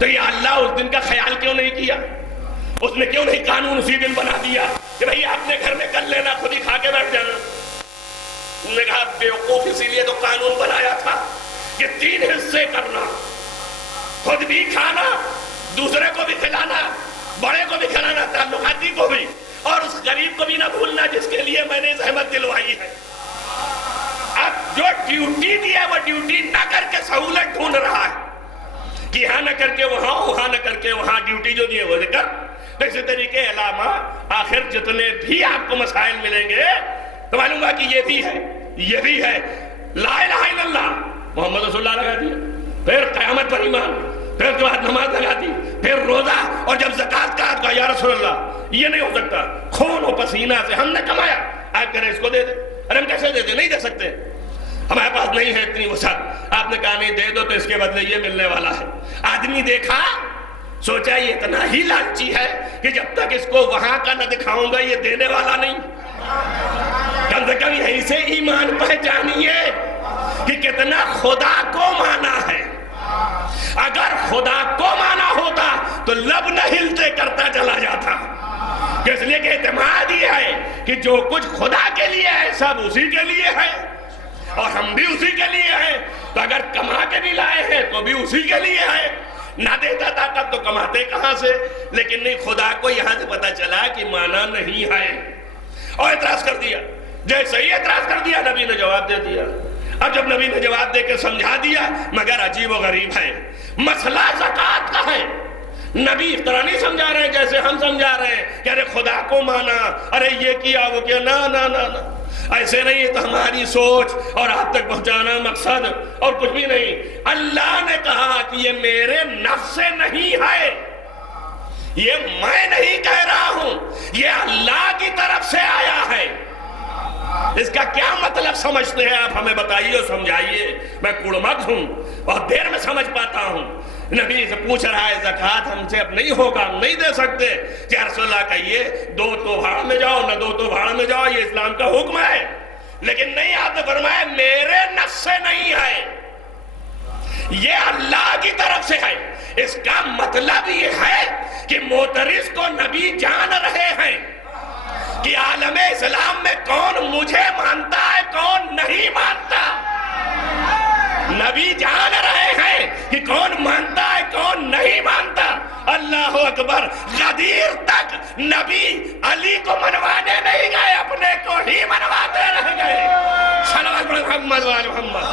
تو یہ اللہ اس دن کا خیال کیوں نہیں کیا؟ اس نے کیوں نہیں قانون اسی دن بنا دیا؟ کہ بھئی آپ نے گھر میں کر لینا، خود ہی کھا کے بیٹھ جانا. انہوں نے کہا بیوقوف اسی لیے تو قانون بنایا تھا کہ 3 حصے کرنا، خود بھی کھانا، دوسرے کو بھی کھلانا، بڑے کو بھی کھلانا، تعلقاتی کو بھی، اور اس غریب کو بھی نہ بھولنا جس کے لیے میں نے زحمت دلوائی ہے. اب جو ڈیوٹی دی ہے وہ ڈیوٹی نہ کر کے سہولت ڈھونڈ رہا ہے کہ یہاں نہ کر کے وہاں، وہاں نہ کر کے وہاں. ڈیوٹی جو دی ہے وہ ذکر. اسی طریقے علامہ آخر جتنے بھی آپ کو مسائل ملیں گے تو معلوم ہوا کہ یہ بھی ہے، یہ بھی ہے. لا الہ الا اللہ محمد رسول اللہ لگا دیا، پھر قیامت پر ایمان، پھر اس کے بعد نماز لگا دی، پھر روزہ، اور جب زکوٰۃ کا کہا یا رسول اللہ یہ نہیں ہو سکتا، خون و پسینہ سے ہم نے کمایا، آپ کہہ رہے اس کو دے دے. ارے ہم کیسے دے دیں؟ نہیں دے سکتے، ہمارے پاس نہیں ہے اتنی وسعت. آپ نے کہا نہیں دے دو تو اس کے بدلے یہ ملنے والا ہے. آدمی دیکھا، سوچا یہ اتنا ہی لالچی ہے کہ جب تک اس کو وہاں کا نہ دکھاؤں گا یہ دینے والا نہیں. کم سے کم یہیں سے ایمان پہچانیے کہ کتنا خدا کو مانا ہے. اگر خدا کو مانا ہوتا تو لب نہ ہلتے کرتا چلا جاتا. اس لیے کہ اعتماد یہ ہے کہ جو کچھ خدا کے لیے ہے سب اسی کے لیے ہے، اور ہم بھی اسی کے لیے ہیں. تو اگر کما کے بھی لائے ہیں تو بھی اسی کے لیے ہے. نہ دیتا طاقت تو کماتے کہاں سے؟ لیکن نہیں، خدا کو یہاں سے پتا چلا کہ مانا نہیں ہے اور اعتراض کر دیا. جیسے ہی اعتراض کر دیا نبی نے جواب دے دیا. اب جب نبی نے جواب دے کے سمجھا دیا، مگر عجیب و غریب ہے، مسئلہ زکوٰۃ کا ہے. نبی اس طرح نہیں سمجھا رہے جیسے ہم سمجھا رہے ہیں کہ ارے خدا کو مانا، ارے یہ کیا وہ کیا. نہ نہ نہ نہ، ایسے نہیں. یہ تو ہماری سوچ اور آپ تک پہنچانا مقصد اور کچھ بھی نہیں. اللہ نے کہا کہ یہ میرے نفس سے نہیں ہے، یہ میں نہیں کہہ رہا ہوں، یہ اللہ کی طرف سے آیا ہے. اس کا کیا مطلب سمجھتے ہیں آپ؟ ہمیں بتائیے اور سمجھائیے. میں کڑمک ہوں، بہت دیر میں سمجھ پاتا ہوں. نبی سے پوچھ رہا ہے زکوٰۃ ہم سے اب نہیں ہوگا، ہم نہیں دے سکتے. کہ رسول اللہ کہیے 2 تو بھاڑ میں جاؤ، نہ 2 تو بھاڑ میں جاؤ، یہ اسلام کا حکم ہے. لیکن نہیں، آپ نے فرمایا میرے نفس سے نہیں ہے، یہ اللہ کی طرف سے ہے. اس کا مطلب یہ ہے کہ معترض کو نبی جان رہے ہیں کہ عالم اسلام میں کون مجھے مانتا ہے کون نہیں مانتا. نبی جان رہے ہیں کہ کون مانتا ہے کون نہیں مانتا. اللہ اکبر. غدیر تک نبی علی کو منوانے نہیں گئے، اپنے کو ہی منواتے رہ گئے. صلوات محمد وعلی محمد.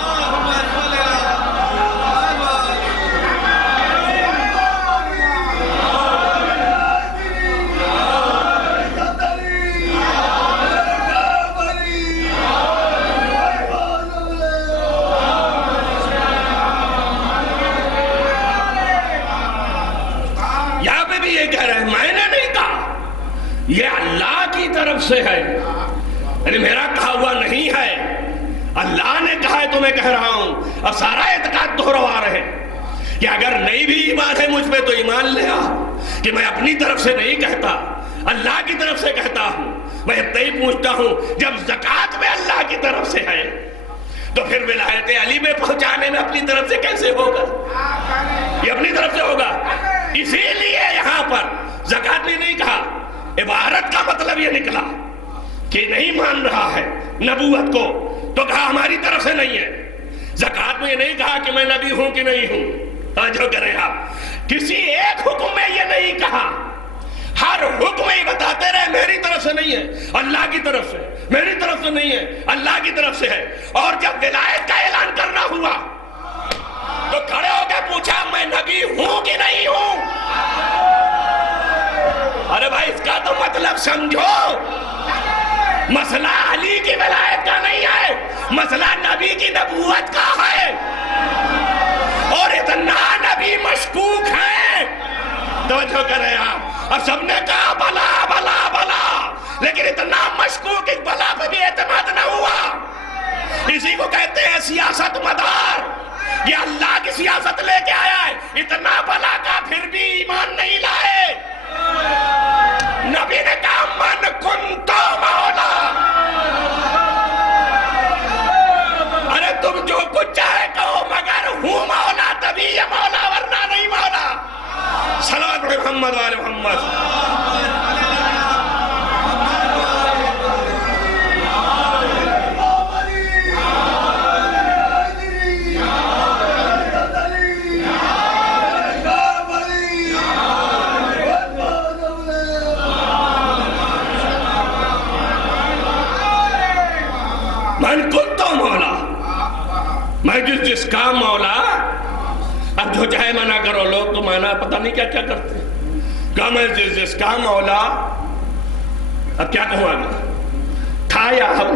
یہ اللہ کی طرف سے ہے، یعنی میرا کہا ہوا نہیں ہے، اللہ نے کہا ہے تو میں کہہ رہا ہوں. اب سارا اعتقاد دہروا رہے ہیں کہ اگر نہیں بھی ایمان ہے مجھ پہ تو ایمان لے آ کہ میں اپنی طرف سے نہیں کہتا، اللہ کی طرف سے کہتا ہوں. میں اتنا ہی پوچھتا ہوں، جب زکوٰۃ میں اللہ کی طرف سے ہے تو پھر ولایت علی میں پہنچانے میں اپنی طرف سے کیسے ہوگا؟ یہ اپنی طرف سے ہوگا. اسی لیے یہاں پر زکوٰۃ نے نہیں کہا. عبارت کا مطلب یہ نکلا کہ نہیں مان رہا ہے نبوت کو تو کہا ہماری طرف سے نہیں ہے. زکوٰۃ میں یہ نہیں کہا کہ میں نبی ہوں کہ نہیں ہوں. توجہ کریں آپ، کسی ایک حکم میں یہ نہیں کہا، ہر حکم ہی بتاتے رہے میری طرف سے نہیں ہے، اللہ کی طرف سے، میری طرف سے نہیں ہے، اللہ کی طرف سے ہے. اور جب ولایت کا اعلان کرنا ہوا تو کھڑے ہو کے پوچھا میں نبی ہوں کہ نہیں ہوں. ارے بھائی اس کا تو مطلب سمجھو، مسئلہ علی کی ولایت کا نہیں ہے، مسئلہ نبی کی نبوت کا ہے. اور اتنا نبی مشکوک ہے. توجہ کریں آپ. اب سب نے کہا بلا بلا بلا، لیکن اتنا مشکوک اس بلا پہ بھی اعتماد نہ ہوا. اسی کو کہتے ہیں سیاست مدار. یہ اللہ کی سیاست لے کے آیا ہے، اتنا بلا کا پھر بھی ایمان نہیں لائے. نبی نے کہا من کنتو مولا. ارے تم جو کچھ چاہے کہو مگر ہوں مولا، تبھی یہ مولا ورنہ نہیں مولا. صلوات محمد وعلی محمد. کا مولا. اب جو چاہے منع کرو, لوگ تو مانا پتہ نہیں کیا کیا کرتے ہیں. کہا میں جس کا مولا, اب کیا کہوں آگے, تھا یا ہم,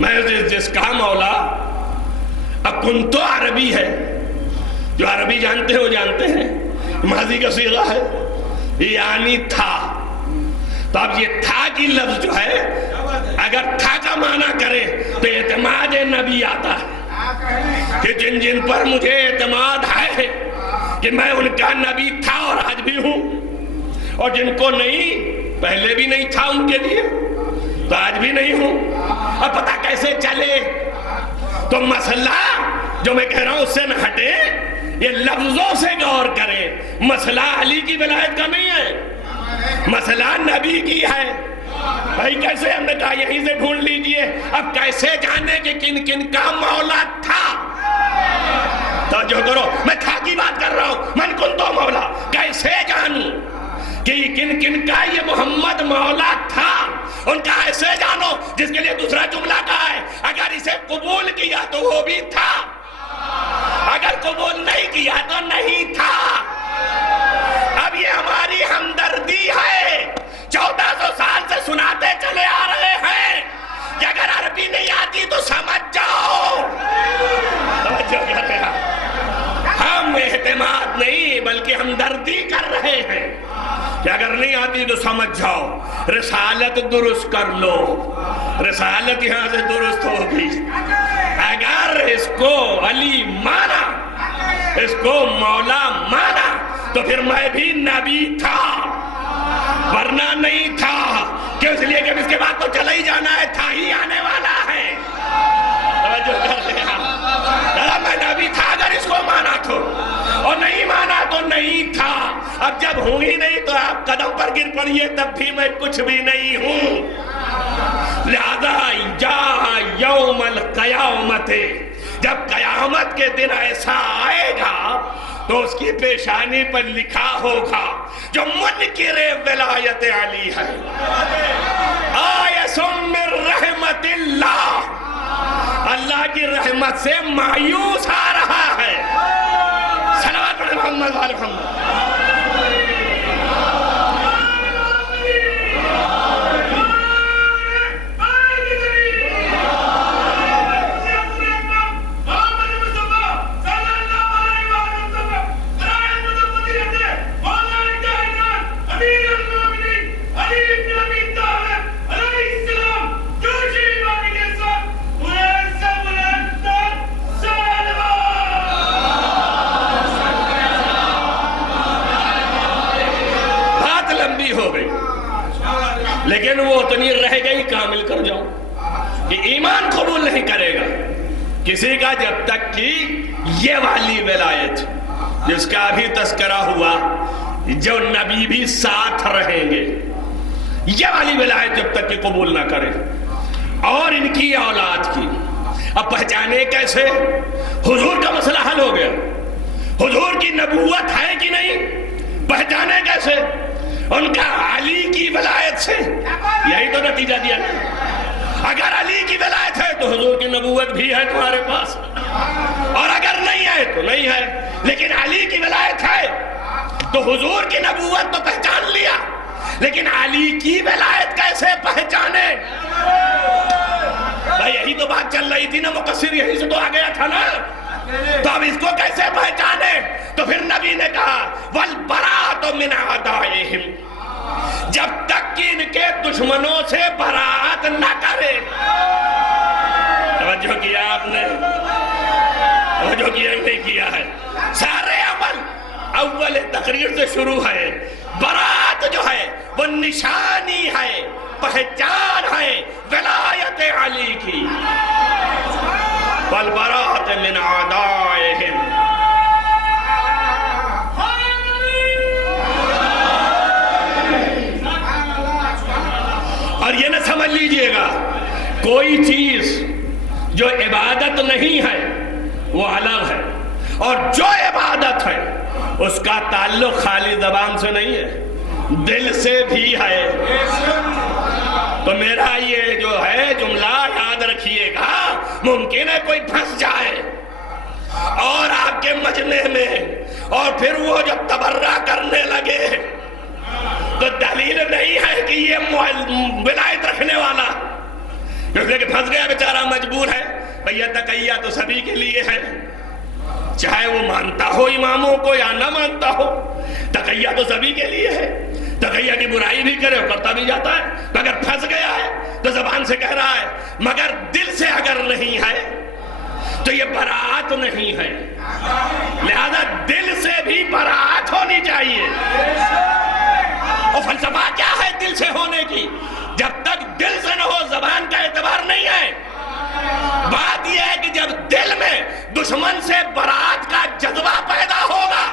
میں جس کا مولا. اب کن تو عربی ہے, جو عربی جانتے ہیں وہ جانتے ہیں, ماضی کا صیغہ ہے, یعنی تھا. تو اب یہ تھا کی لفظ جو ہے, اگر تھا کا معنی کرے تو اعتماد نبی آتا ہے کہ جن جن پر مجھے اعتماد ہے کہ میں ان کا نبی تھا اور آج بھی ہوں, اور جن کو نہیں, پہلے بھی نہیں تھا ان کے لیے تو آج بھی نہیں ہوں. اب پتہ کیسے چلے؟ تو مسئلہ جو میں کہہ رہا ہوں اس سے نہ ہٹے, یہ لفظوں سے غور کرے. مسئلہ علی کی ولایت کا نہیں ہے, مسئلہ نبی کی ہے. بھائی کیسے, ہم نے کہا یہیں سے ڈھونڈ لیجئے. اب کیسے جانے کہ کن کن کا مولا تھا؟ توجہ کرو, میں تھا کی بات کر رہا ہوں, من کن تو مولا. کیسے جانوں کہ کن کن کا یہ محمد مولا تھا؟ ان کا ایسے جانو جس کے لیے دوسرا جملہ کہا ہے, اگر اسے قبول کیا تو وہ بھی تھا, اگر قبول نہیں کیا تو نہیں تھا. اب یہ ہماری ہمدردی ہے, 1400 سال سے سناتے چلے آ رہے ہیں کہ اگر عربی نہیں آتی تو سمجھ جاؤ. ہم اعتماد نہیں بلکہ ہمدردی کر رہے ہیں کہ اگر نہیں آتی تو سمجھ جاؤ. رسالت درست کر لو, رسالت یہاں سے درست ہوگی. اگر اس کو علی مانا, اس کو مولا مانا, تو پھر میں بھی نبی تھا, ورنہ نہیں تھا. کیوں؟ اس لیے کہ اس کے بعد تو چلا ہی جانا ہے, تھا ہی آنے والا ہے. میں نبی تھا اگر اس کو مانا تو, اور نہیں مانا تو نہیں تھا. اب جب ہوں ہی نہیں تو آپ قدم پر گر پڑیے, تب بھی میں کچھ بھی نہیں ہوں. لہذا جا یوم القیامت, جب قیامت کے دن ایسا آئے گا تو اس کی پیشانی پر لکھا ہوگا جو منکر ولایت علی ہے, آیس من رحمت اللہ, اللہ کی رحمت سے مایوس آ رہا ہے. صلوات علی محمد و آل محمد. لیکن وہ اتنی رہ گئی, کامل کر جاؤ کہ ایمان قبول نہیں کرے گا کسی کا جب تک کہ یہ والی ولایت جس کا ابھی تذکرہ ہوا, جو نبی بھی ساتھ رہیں گے, یہ والی ولایت جب تک کہ قبول نہ کرے. اور ان کی اولاد کی اب پہچانے کیسے؟ حضور کا مسئلہ حل ہو گیا, حضور کی نبوت ہے کہ نہیں, پہچانے کیسے؟ ان کا علی کی ولایت سے. یہی تو نتیجہ دیا نا, اگر علی کی ولایت ہے تو حضور کی نبوت بھی ہے تمہارے پاس, اور اگر نہیں ہے تو نہیں ہے. لیکن علی کی ولایت ہے تو حضور کی نبوت تو پہچان لیا, لیکن علی کی ولایت کیسے پہچانے؟ بھائی یہی تو بات چل رہی تھی نا, مقصر یہی سے تو آ گیا تھا نا. تو اب اس کو کیسے پہچانے؟ تو پھر نبی نے کہا وَالْبَرَاءَةُ مِنْ أَعْدَائِهِمْ, جب تک کہ ان کے دشمنوں سے برات نہ کرے. توجہ کیا آپ نے؟ توجہ کیا نہیں کیا ہے؟ سارے عمل اول تقریر سے شروع ہے. برات جو ہے وہ نشانی ہے, پہچان ہے ولایت علی کی. وَالْبَرَاءَةُ مِنْ أَعْدَائِهِمْ. اور یہ نہ سمجھ لیجئے گا کوئی چیز جو عبادت نہیں ہے وہ الگ ہے, اور جو عبادت ہے اس کا تعلق خالی زبان سے نہیں ہے, دل سے بھی ہے. تو میرا یہ جو ہے جملہ یاد رکھیے گا, ممکن ہے کوئی پھنس جائے اور آپ کے مجمع میں، اور پھر وہ جب تبرہ کرنے لگے تو دلیل نہیں ہے کہ یہ ولایت رکھنے والا، اس لیے کہ پھنس گیا بیچارہ، مجبور ہے. بھیا تقیہ تو سبھی کے لیے ہے، چاہے وہ مانتا ہو اماموں کو یا نہ مانتا ہو، تقیہ تو سبھی کے لیے ہے. تقیہ کی برائی بھی کرے اور کرتا بھی جاتا ہے، مگر پھنس گیا ہے تو زبان سے کہہ رہا ہے، مگر دل سے اگر نہیں ہے تو یہ براءت نہیں ہے. لہذا دل سے بھی براءت ہونی چاہیے. اور فلسفہ کیا ہے دل سے ہونے کی؟ جب تک دل سے نہ ہو زبان کا اعتبار نہیں ہے. بات یہ ہے کہ جب دل میں دشمن سے براءت کا جذبہ پیدا ہوگا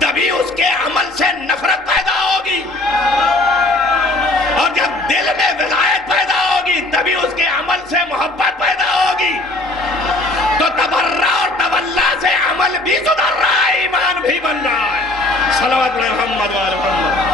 تبھی اس کے عمل سے نفرت پیدا ہوگی، اور جب دل میں ولایت پیدا ہوگی تبھی اس کے عمل سے محبت پیدا ہوگی. تو تبرہ اور تولا سے عمل بھی سدھر رہا ہے، ایمان بھی بن رہا ہے. صلوات محمد وآل محمد.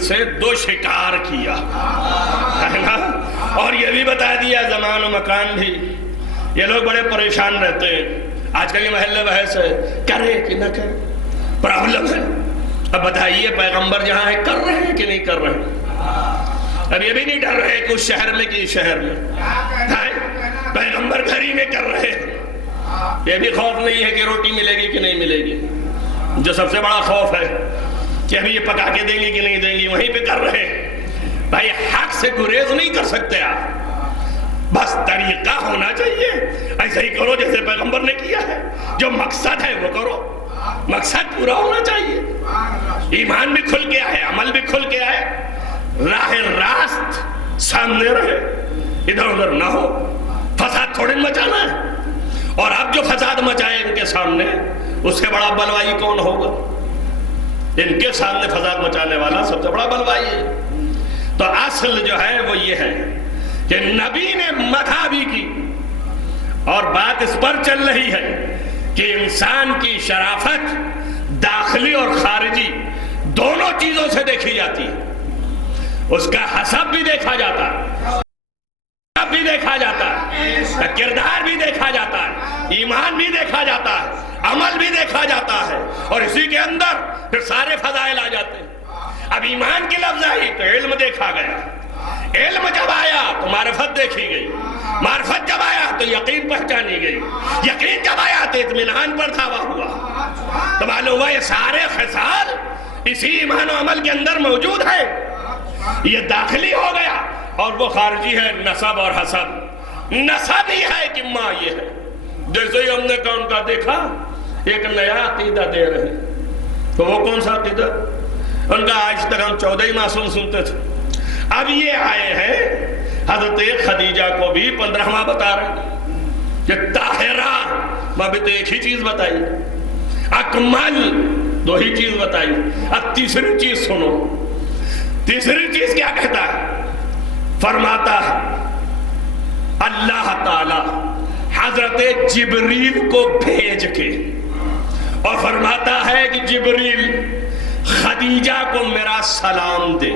سے دو شکار کیا ہے نا، اور یہ بھی بتا دیا زمان و مکان بھی. یہ لوگ بڑے پریشان رہتے ہیں. آج کل یہ محل بحث ہے، کرے کہ نہ کرے، پرابلم ہے. اب بتائیے پیغمبر جہاں ہے کر رہے ہیں کہ نہیں کر رہے؟ اب یہ بھی نہیں ڈر رہے کہ اس شہر میں کہ اس شہر میں، پیغمبر گھر ہی میں کر رہے ہیں. یہ بھی خوف نہیں ہے کہ روٹی ملے گی کہ نہیں ملے گی. جو سب سے بڑا خوف ہے کہ ابھی یہ پکا کے دیں گی کہ نہیں دیں گی، وہیں پہ کر رہے ہیں. بھائی حق سے گریز نہیں کر سکتے آپ، بس طریقہ ہونا چاہیے. ایسا ہی کرو جیسے پیغمبر نے کیا ہے. جو مقصد ہے وہ کرو، مقصد پورا ہونا چاہیے. ایمان بھی کھل کے آئے، عمل بھی کھل کے آئے، راہ راست سامنے رہے، ادھر ادھر نہ ہو. فساد تھوڑے مچانا ہے، اور اب جو فساد مچائے ان کے سامنے، اس سے بڑا بلوائی کون ہوگا؟ ان کے سامنے فساد مچانے والا سب سے بڑا بلوائی ہے. تو اصل جو ہے وہ یہ ہے کہ نبی نے مدح بھی کی، اور بات اس پر چل رہی ہے کہ انسان کی شرافت داخلی اور خارجی دونوں چیزوں سے دیکھی جاتی ہے. اس کا حسب بھی دیکھا جاتا ہے، بھی دیکھا جاتا ہے، کردار بھی دیکھا جاتا ہے، ایمان بھی دیکھا جاتا ہے، عمل بھی دیکھا جاتا ہے، اور اسی کے اندر پھر سارے فضائل آ جاتے ہیں. اب ایمان کی لفظ آئی تو علم دیکھا گیا، علم جب آیا تو معرفت دیکھی گئی، معرفت جب آیا تو یقین پہچانی گئی، یقین جب آیا تو اطمینان پر دعویٰ ہوا. تو معلوم ہوا یہ سارے خصال اسی ایمان و عمل کے اندر موجود ہے. یہ داخلی ہو گیا، اور وہ خارجی ہے نسب اور حسب. نسب ہی ہے کہ ماں یہ ہے. جیسے ہی ہم نے ان کا دیکھا ایک نیا عقیدہ دے رہے، تو وہ کون سا عقیدہ؟ ان کا آج تک ہم 14 معصوم سنتے تھے، اب یہ آئے ہیں حضرت خدیجہ کو بھی 15واں بتا رہے ہیں کہ طاہرہ، میں بھی تو ایک ہی چیز بتائی، اکمل 2 ہی چیز بتائی. اب تیسری چیز سنو. تیسری چیز کیا کہتا ہے؟ فرماتا ہے اللہ تعالی حضرت جبریل کو بھیج کے، اور فرماتا ہے کہ جبریل خدیجہ کو میرا سلام دے،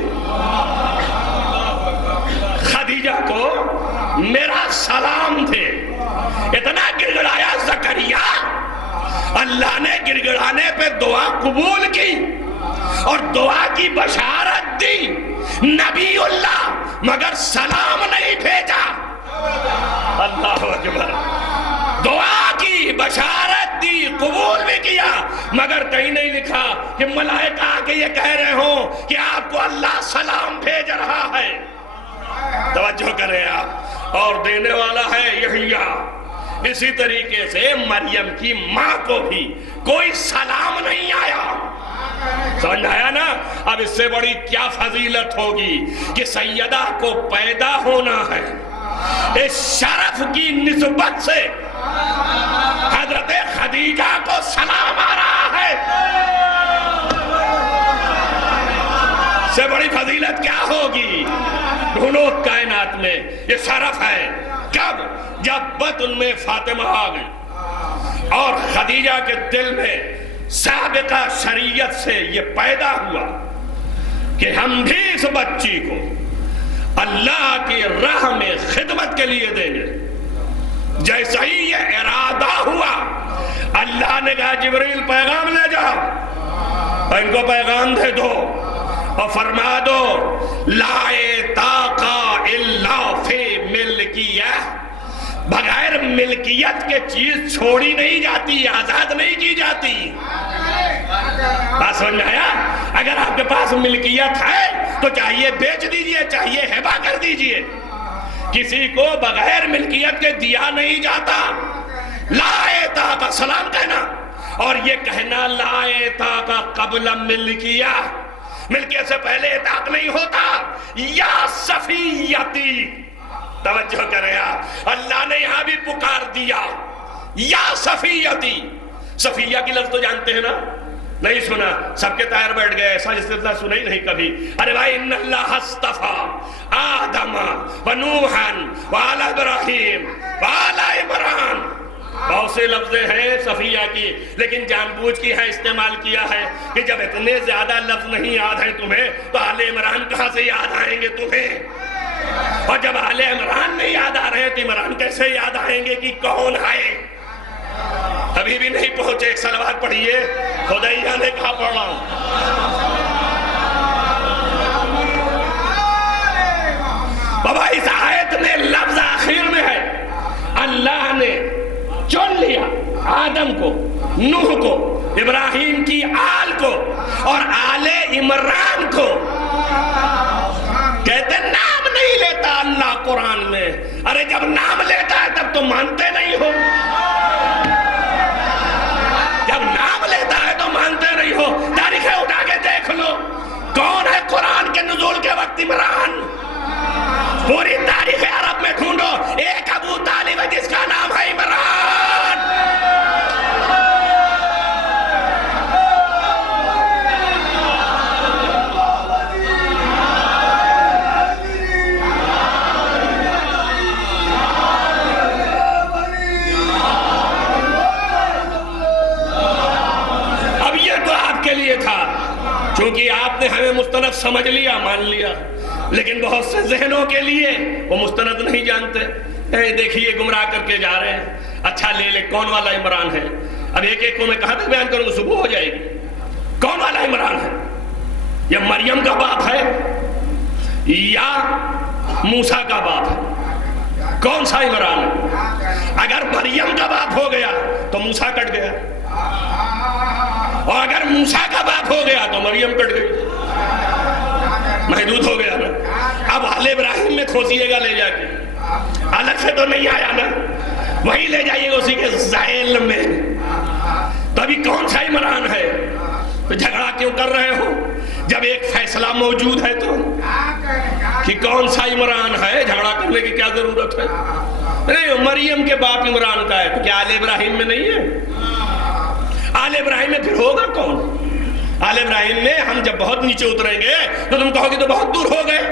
خدیجہ کو میرا سلام دے. اتنا گڑگڑایا زکریا، اللہ نے گڑگڑانے پہ دعا قبول کی اور دعا کی بشارت دی. نبی اللہ مگر سلام نہیں بھیجا. اللہ اکبر. دعا کی بشارت دی، قبول بھی کیا، مگر کہیں نہیں لکھا کہ ملائکہ آ کے یہ کہہ رہے ہوں کہ آپ کو اللہ سلام بھیج رہا ہے. توجہ کریں آپ. اور دینے والا ہے یحییٰ. اسی طریقے سے مریم کی ماں کو بھی کوئی سلام نہیں آیا. سمجھ آیا نا؟ اب اس سے بڑی کیا فضیلت ہوگی کہ سیدہ کو پیدا ہونا ہے. اس شرف کی نسبت سے حضرت خدیجہ کو سلام آ رہا ہے. سے بڑی فضیلت کیا ہوگی؟ ڈھونڈو کائنات میں یہ شرف ہے. کب؟ جب بطن میں فاطمہ آ گئی اور خدیجہ کے دل میں سابقہ شریعت سے یہ پیدا ہوا کہ ہم بھی اس بچی کو اللہ کی راہ میں خدمت کے لیے دیں گے. جیسا ہی یہ ارادہ ہوا اللہ نے کہا جبریل پیغام لے جاؤ، ان کو پیغام دے دو اور فرما دو لا طاقہ الا فی ملکیہ، بغیر ملکیت کے چیز چھوڑی نہیں جاتی، آزاد نہیں کی جاتی. بات سمجھ میں آیا؟ اگر آپ کے پاس ملکیت ہے تو چاہیے بیچ دیجئے، چاہیے ہبہ کر دیجئے. کسی کو بغیر ملکیت کے دیا نہیں جاتا. لا طاقہ سلام کہنا اور یہ کہنا لا طاقہ قبل ملکیہ، ملکیت سے اطاق اطاق نہیں ہوتا. یا صفیتی، توجہ کریں آپ، اللہ نے یہاں بھی پکار دیا یا صفیتی. صفیہ کی لفظ تو جانتے ہیں نا؟ نہیں سنا؟ سب کے طائر بیٹھ گئے، ایسا استثناء سنا ہی نہیں کبھی. ارے بھائی ان اللہ اصطفیٰ آدم و نوحا وآل ابراہیم وآل عمران، بہت سے لفظ ہیں صفیہ کی، لیکن جان بوجھ کی ہے استعمال کیا ہے کہ جب اتنے زیادہ لفظ نہیں یاد ہیں تمہیں تو آل عمران کہاں سے یاد آئیں گے تمہیں؟ اور جب آل عمران نہیں یاد آ رہے تو عمران کیسے یاد آئیں گے کہ کون ہے؟ ابھی بھی نہیں پہنچے. ایک صلوات پڑھیے، خدائیہ نے کہا پڑھ رہا ہوں. بابا اس آیت میں لفظ آخر میں ہے اللہ نے چن لیا آدم کو، نوح کو، ابراہیم کی آل کو اور آل عمران کو. کہتے نام نہیں لیتا اللہ قرآن میں. ارے جب نام لیتا ہے تب تو مانتے نہیں ہو. جب نام لیتا ہے تو مانتے نہیں ہو. تاریخیں اٹھا کے دیکھ لو کون ہے قرآن کے نزول کے وقت عمران. پوری تاریخ عرب میں ڈھونڈو، ایک ابو طالب ہے جس کا نام ہے عمران. اب یہ تو آپ کے لیے تھا چونکہ آپ نے ہمیں مستند سمجھ لیا، مان لیا، لیکن بہت سے ذہنوں کے لیے وہ مستند نہیں جانتے. دیکھیے گمراہ کر کے جا رہے ہیں. اچھا لے لے کون والا عمران ہے؟ اب ایک ایک کو میں کہاں تک بیان کروں گا، صبح ہو جائے گی. کون والا عمران ہے؟ یہ مریم کا باپ ہے یا موسیٰ کا باپ ہے؟ کون سا عمران ہے؟ اگر مریم کا باپ ہو گیا تو موسیٰ کٹ گیا، اور اگر موسیٰ کا باپ ہو گیا تو مریم کٹ گئی. محدود ہو گیا نا. اب آل ابراہیم میں کھوسیے گا لے جا کے، الگ سے تو نہیں آیا نا، وہی لے جائیے گا اسی کے ذیل میں. تو ابھی کون سا عمران ہے؟ تو جھگڑا کیوں کر رہے ہو جب ایک فیصلہ موجود ہے تو کہ کون سا عمران ہے؟ جھگڑا کرنے کی کیا ضرورت ہے؟ نہیں، مریم کے باپ عمران کا ہے تو کیا آل ابراہیم میں نہیں ہے؟ آل ابراہیم میں پھر ہوگا کون؟ آل ابراہیم میں ہم جب بہت نیچے اتریں گے تو تم کہو گے تو بہت دور ہو گئے.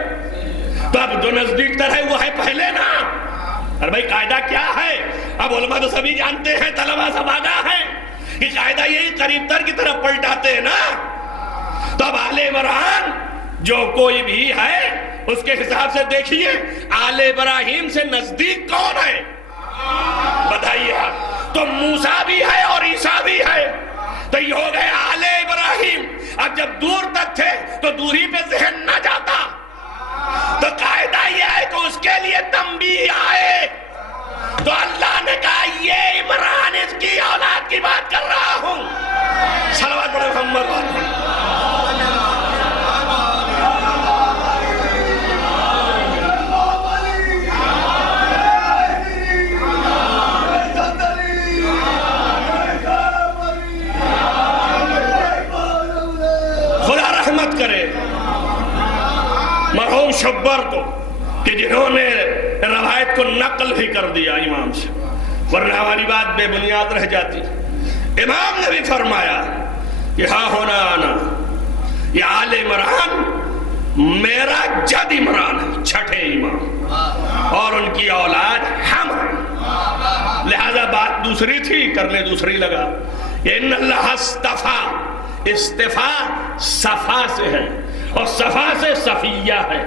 تو اب جو نزدیک تر ہے وہ ہے پہلے نا. ارے بھائی قاعدہ کیا ہے؟ اب علماء تو سبھی جانتے ہیں، طلباء سب آگاہ ہیں کہ قاعدہ یہی قریب تر کی طرف پلٹاتے ہیں نا. تو اب آل عمران جو کوئی بھی ہے اس کے حساب سے دیکھیے آل ابراہیم سے نزدیک کون ہے بتائیے آپ. تو موسیٰ بھی ہے اور عیسیٰ بھی ہے، تو یہ ہو گئے آل ابراہیم. اب جب دور تک تھے تو دوری پہ ذہن نہ جاتا، تو قاعدہ یہ ہے کہ اس کے لیے تنبیہ آئے. تو اللہ نے کہا یہ عمران اس کی اولاد کی بات کر رہا ہوں. صلوات پڑھیں محمد. کرے مرحوم شبر کو کہ جنہوں نے روایت کو نقل بھی کر دیا امام سے، ورنہ ہماری بات بے بنیاد رہ جاتی۔ امام نے بھی فرمایا کہ ہاں ہونا آنا، یہ آل عمران میرا جد عمران ہے، چھٹے امام، اور ان کی اولاد ہم ہیں۔ لہذا بات دوسری تھی، کرنے دوسری لگا کہ ان اللہ استفا، استفا صفا سے ہے اور صفا سے صفیہ ہے۔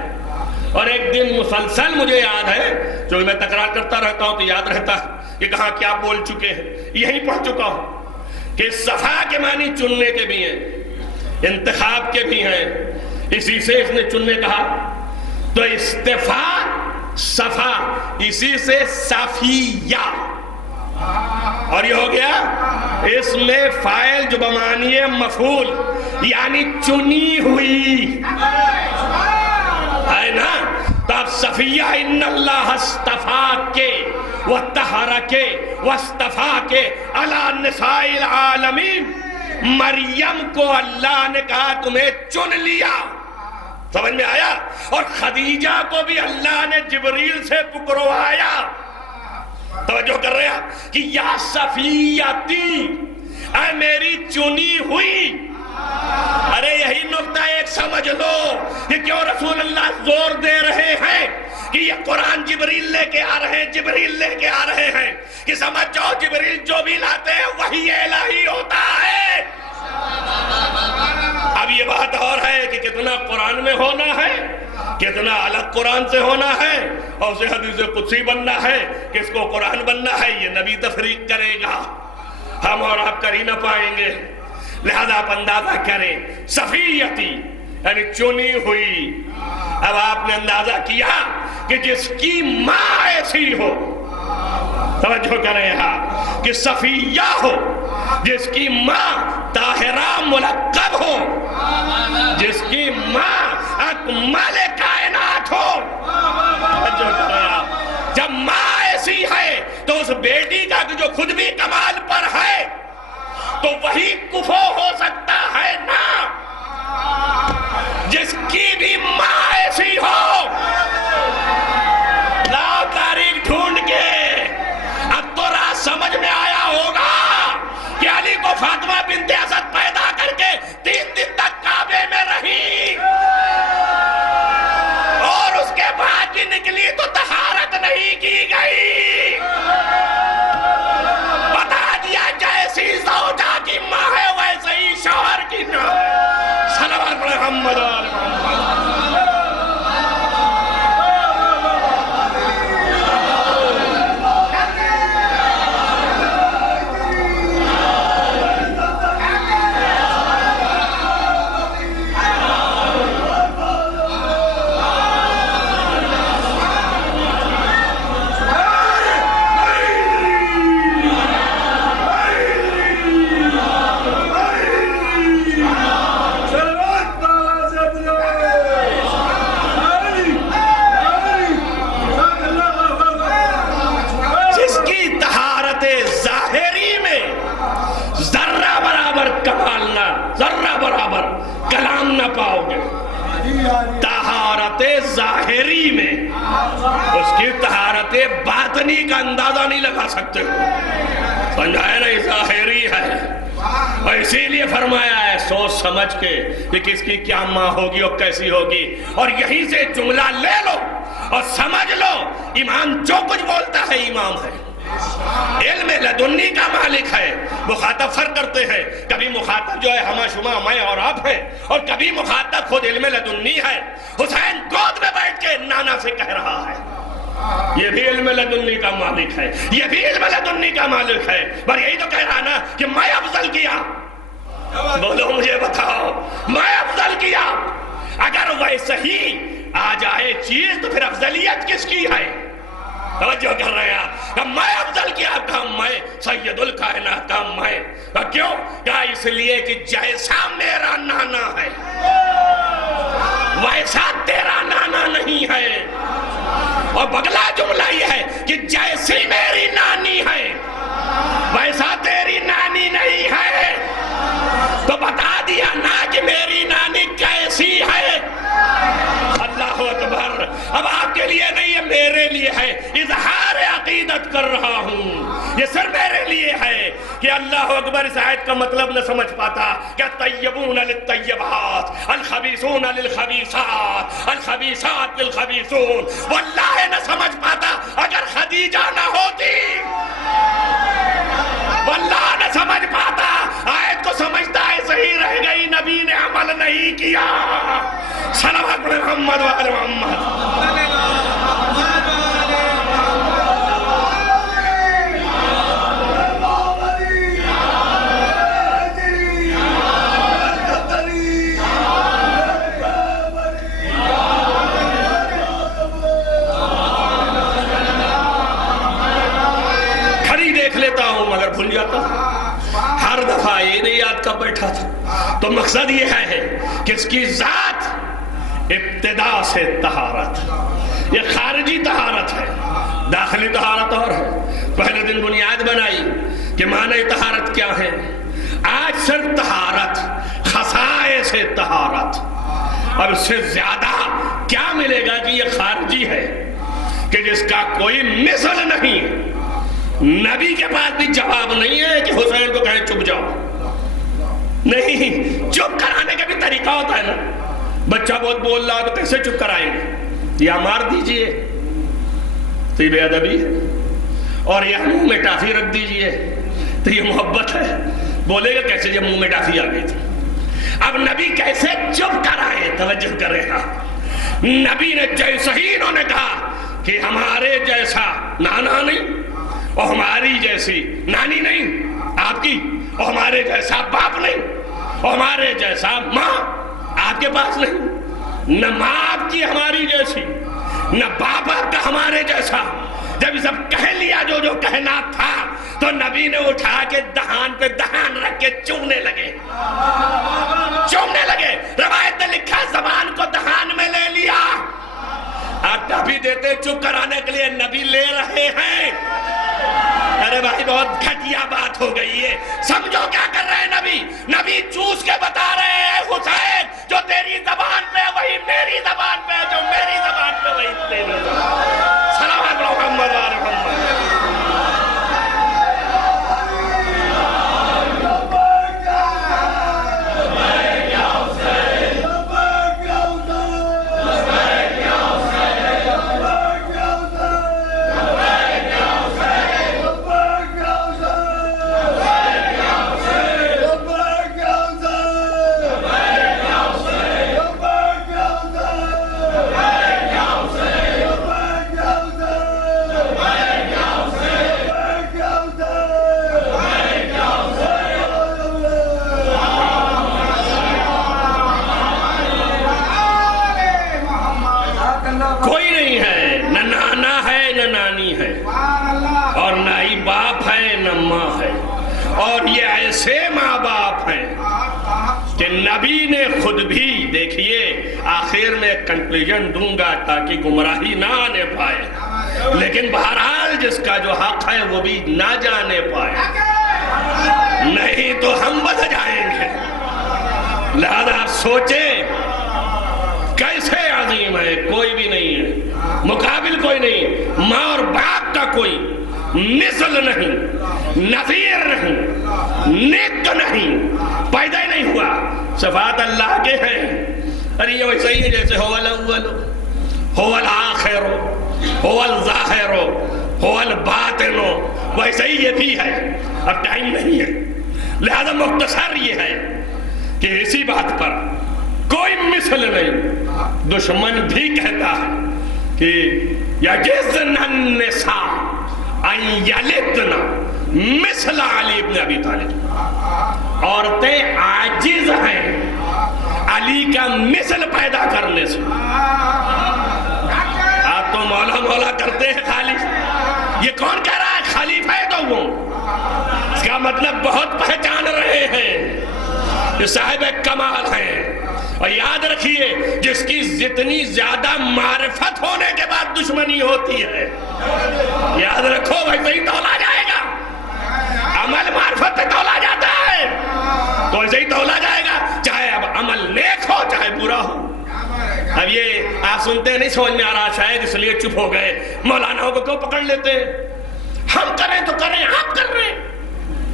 اور ایک دن مسلسل مجھے یاد ہے، جو میں تکرار کرتا رہتا ہوں تو یاد رہتا ہے کہ کہاں کیا بول چکے ہیں، یہی پڑھ چکا ہوں کہ صفا کے معنی چننے کے بھی ہیں، انتخاب کے بھی ہیں، اسی سے اس نے چننے کہا، تو استفا صفا، اسی سے صفیہ، اور یہ ہو گیا اس میں فاعل جو بمعنی مفعول، یعنی چنی ہوئی ہے نا۔ تو اب صفیہ ان اللہ استفا کے وطہر کے واصطفا کے علی نساء العالمین، مریم کو اللہ نے کہا تمہیں چن لیا، سمجھ میں آیا؟ اور خدیجہ کو بھی اللہ نے جبریل سے پکروایا، توجہ کر رہے ہیں کہ یا صفیتی، اے میری چنی ہوئی۔ ارے یہی نقطہ ایک سمجھ لو کہ کیوں رسول اللہ زور دے رہے ہیں کہ یہ قرآن جبریل لے کے آ رہے ہیں، جبریل لے کے آ رہے ہیں، کہ سمجھ جاؤ جبریل جو بھی لاتے ہیں وہی الہی ہوتا ہے۔ اب یہ بات اور ہے کہ کتنا قرآن میں ہونا ہے، کتنا الگ قرآن سے ہونا ہے، اور اسے حدیث قدسی بننا ہے، کس کو قرآن بننا ہے، یہ نبی تفریق کرے گا، ہم اور آپ کر ہی نہ پائیں گے۔ لہذا آپ اندازہ کریں، صفیتی یعنی چنی ہوئی۔ اب آپ نے اندازہ کیا کہ جس کی ماں ایسی ہو، توجہ کریں ہاں، کہ صفیہ ہو، جس کی ماں طاہرہ ملقب ہو، جس کی ماں اکمل کائنات ہو، توجہ کریں ہاں، جب ماں ایسی ہے تو اس بیٹی کا جو خود بھی کمال پر ہے تو وہی کفو ہو سکتا ہے نا، جس کی بھی ماں ایسی ہو۔ لاؤ تاریخ ڈھونڈ کے، اب تو راز سمجھ میں آیا ہوگا کہ علی کو فاطمہ بنت اسد پیدا کر کے 3 دن تک کعبے میں رہی، اور اس کے بعد بھی نکلی تو طہارت نہیں کی گئی، بتا دیا جیسی زوجہ کی ماں ہے ویسے ہی شوہر کی ماں ہے۔ صلوات پڑھیں محمد آل محمد۔ ذرہ برابر کلام نہ پاؤ گے طہارت ظاہری میں، اس کی طہارت باطنی کا اندازہ نہیں لگا سکتے ہو، سمجھائے نہیں، ظاہری ہے، اور اسی لیے فرمایا ہے سوچ سمجھ کے کہ کس کی کیا ماں ہوگی اور کیسی ہوگی، اور یہیں سے جملہ لے لو اور سمجھ لو امام جو کچھ بولتا ہے امام ہے، علم لدنی کا مالک ہے۔ مخاطب فرق کرتے ہیں، کبھی مخاطب جو ہے ہما شما میں اور آپ ہیں، اور کبھی مخاطب خود علم لدنی ہے۔ حسین گود میں بیٹھ کے نانا سے کہہ رہا ہے، یہ بھی علم لدنی کا مالک ہے، یہ بھی علم لدنی کا مالک ہے، پر یہی تو کہہ رہا نا کہ میں افضل کیا، بولو مجھے بتاؤ میں افضل کیا، اگر ویسے ہی آ جائے چیز تو پھر افضلیت کس کی ہے؟ توجہ کر رہے ہیں کہ میں افضل کیا، کہا میں سید الکائنات کا میں، کیوں؟ کہا اس لیے کہ جیسا میرا نانا ہے ویسا تیرا نانا نہیں ہے، اور بگلا جملہ یہ ہے کہ جیسی میری نانی ہے ویسا تیری نانی نہیں ہے، تو بتا دیا نا کہ میری نانی کیسی ہے اظہار عقیدت کر رہا ہوں، یہ صرف میرے لیے ہے کہ اللہ اکبر اس آیت کا مطلب نہ سمجھ پاتا کہ طیبون للطیبات الخبیثون للخبیثات الخبیثات للخبیثون، واللہ نہ سمجھ پاتا اگر خدیجہ نہ ہوتی، واللہ نہ سمجھ پاتا، آیت کو سمجھتا ہے صحیح رہ گئی، نبی نے عمل نہیں کیا۔ صلوات محمد و آل محمد۔ مگر بھول جاتا، ہر دفعہ یہ نہیں یاد کر بیٹھا تھا۔ تو مقصد یہ ہے کہ اس کی ذات ابتدا سے طہارت، یہ خارجی طہارت ہے، داخلی طہارت اور ہے۔ پہلے دن بنیاد بنائی کہ معنی طہارت کیا ہے، آج صرف طہارت، خصائص سے طہارت، اور اس سے زیادہ کیا ملے گا کہ یہ خارجی ہے کہ جس کا کوئی مثل نہیں۔ نبی کے پاس بھی جواب نہیں ہے کہ حسین کو کہیں چپ جاؤ، نہیں، چپ کرانے کا بھی طریقہ ہوتا ہے نا، بچہ بہت بول رہا تو کیسے چپ کرائیں گے، یا مار دیجئے تو یہ بے ادبی ہے، اور یا منہ میں ٹافی رکھ دیجئے تو یہ محبت ہے، بولے گا کیسے جب منہ میں ٹافی آ گئی تھی۔ اب نبی کیسے چپ کرائے، توجہ کرے گا، نبی نے جیسے ہی انہوں نے کہا کہ ہمارے جیسا نانا نہیں اور ہماری جیسی نانی نہیں آپ کی، اور ہمارے جیسا باپ نہیں اور ہمارے جیسا ماں آپ کے پاس نہیں، نہ ماں آپ کی ہماری جیسی، نہ باپ آپ کا ہمارے جیسا۔ جب یہ سب کہہ لیا جو جو کہنا تھا تو نبی نے اٹھا کے دہان پہ دہان رکھ کے چومنے لگے، چومنے لگے۔ روایت نے لکھا زبان کو دہان میں لے لیا، آٹا بھی دیتے چپ کرانے کے لیے، نبی لے رہے ہیں۔ ارے بھائی بہت گھٹیا بات ہو گئی ہے، سمجھو کیا کر رہے ہیں نبی، نبی چوس کے بتا رہے ہیں حسین جو تیری زبان پہ وہی میری زبان پہ، جو میری زبان پہ وہی تیری زبان۔ صلوات محمد و آل محمد۔ کوئی نہیں ہے، نہ نانا ہے نہ نانی ہے، اور نہ ہی باپ ہے نہ ماں ہے، اور یہ ایسے ماں باپ ہیں کہ نبی نے خود بھی، دیکھیے آخر میں کنکلوژن دوں گا تاکہ گمراہی نہ آنے پائے، لیکن بہرحال جس کا جو حق ہے وہ بھی نہ جانے پائے، نہیں تو ہم بدل جائیں گے۔ لہذا آپ سوچیں کیسے عظیم ہے، کوئی بھی نہیں ہے، مقابل کوئی نہیں، ماں اور باپ کا کوئی مثل نہیں، نظیر نہیں، نت نہیں، پیدا ہی نہیں ہوا، صفات اللہ کے ہیں۔ ارے یہ ویسا ہی ہے جیسے هو الاول هو الآخر هو الظاہر هو الباطن، ویسا ہی یہ بھی ہے۔ اب ٹائم نہیں ہے، لہذا مختصر یہ ہے کہ اسی بات پر کوئی مثل نہیں۔ دشمن بھی کہتا ہے کہ یجزن النساء ان یلدن مثل علی ابن ابی طالب، عورتیں عاجز ہیں علی کا مثل پیدا کرنے سے۔ آپ تو مولا مولا کرتے ہیں خالی، یہ کون کہہ رہا ہے خلیفہ ہے تو وہ، اس کا مطلب بہت پہچان رہے ہیں کہ صاحب کمال ہیں۔ اور یاد رکھیے جس کی جتنی زیادہ معرفت ہونے کے بعد دشمنی ہوتی ہے، یاد رکھو ویسے ہی تولا جائے گا، عمل معرفت پہ تولا جاتا ہے تو ویسے ہی تولا جائے گا، چاہے اب عمل نیک ہو چاہے برا ہو۔ اب یہ آپ سنتے نہیں سمجھ میں آ رہا شاید اس لیے چپ ہو گئے، مولانا کو کیوں پکڑ لیتے ہیں؟ ہم کریں تو کریں، آپ کر رہے ہیں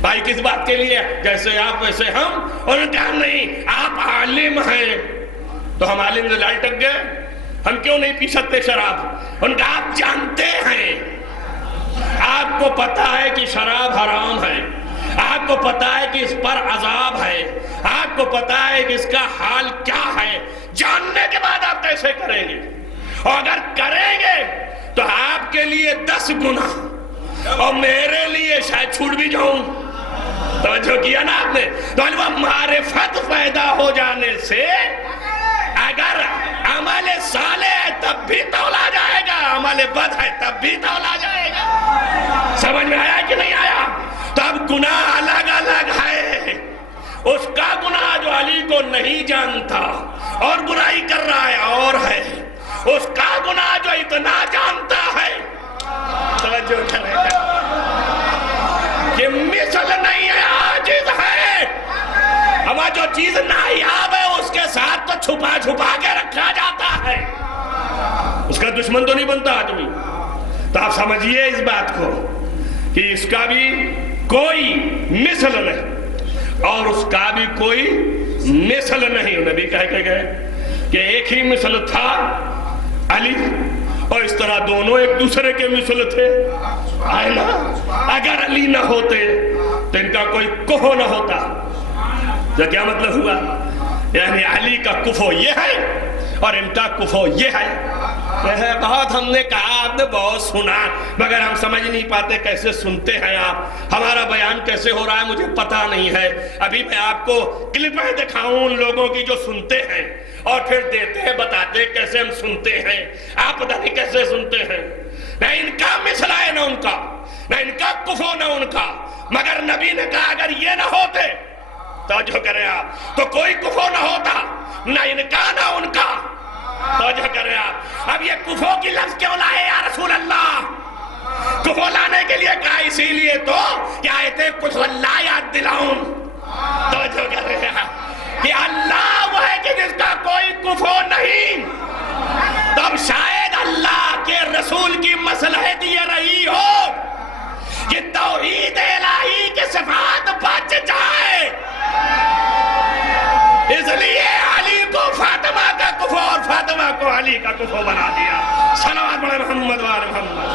بھائی کس بات کے لیے؟ جیسے آپ ویسے ہم. اور کہا نہیں آپ عالم ہیں. تو ہم عالم سے لال ٹک گئے، ہم کیوں نہیں پی سکتے شراب؟ ان کا آپ جانتے ہیں، آپ کو پتا ہے کہ شراب حرام ہے، آپ کو پتا ہے کہ اس پر عذاب ہے، آپ کو پتا ہے کہ اس کا حال کیا ہے. جاننے کے بعد آپ کیسے کریں گے؟ اور اگر کریں گے تو آپ کے لیے 10 گناہ اور میرے لیے شاید چھوٹ بھی جاؤں. توجہ کیا نا آپ نے؟ تو معرفت پیدا ہو جانے سے اگر عمل صالح ہے تب بھی تولا جائے گا، عمل بد ہے تب بھی تولا جائے گا. سمجھ میں آیا کہ نہیں آیا؟ تو اب گناہ الگ الگ ہے. اس کا گناہ جو علی کو نہیں جانتا اور برائی کر رہا ہے اور ہے، اس کا گناہ جو اتنا جانتا ہے. توجہ کرے گا کہ مثل نہیں ہے، عاجز ہے. اما جو چیز نایاب ہے اس کے ساتھ تو چھپا چھپا کے رکھا جاتا ہے، اس کا دشمن تو نہیں بنتا آدمی. تو آپ سمجھیے اس بات کو کہ اس کا بھی کوئی مثل نہیں اور اس کا بھی کوئی مثل نہیں. نبی کہہ کے گئے کہ ایک ہی مثل تھا علی، اور اس طرح دونوں ایک دوسرے کے مثل تھے. اگر علی نہ ہوتے تو ان کا کوئی کفو نہ ہوتا. تو کیا مطلب ہوا؟ یعنی علی کا کفو یہ ہے اور ان کا کفو یہ ہے. بہت ہم نے کہا، آپ نے بہت سنا، مگر ہم سمجھ نہیں پاتے کیسے سنتے ہیں آپ. ہمارا بیان کیسے ہو رہا ہے مجھے پتا نہیں ہے. ابھی میں آپ کو کلپیں دکھاؤں ان لوگوں کی جو سنتے ہیں اور پھر دیتے ہیں بتاتے کیسے ہم سنتے ہیں. آپ پتہ نہیں کیسے سنتے ہیں. نہ ان کا مثل ہے نہ ان کا، نہ ان کا کفو نہ ان کا. مگر نبی نے کہا اگر یہ نہ ہوتے، توجہ کریں آپ، تو کوئی کفو نہ ہوتا، نہ ان کا نہ ان کا. توجہ کریں آپ. اب یہ کفو کی لفظ کیوں لائے یا رسول اللہ؟ کفو لانے کے لیے کہا اسی لیے تو کہ آیت کچھ اللہ یاد دلاؤں. توجہ کریں آپ کہ اللہ وہ ہے کہ جس کا کوئی کفو نہیں. تب شاید اللہ کے رسول کی مصلحت یہ رہی ہو کہ توحید الہی کے صفات بچ جائے، اس لیے علی کو فاطمہ کا کفو اور فاطمہ کو علی کا کفو بنا دیا. صلوات پڑھیں محمد وآل محمد.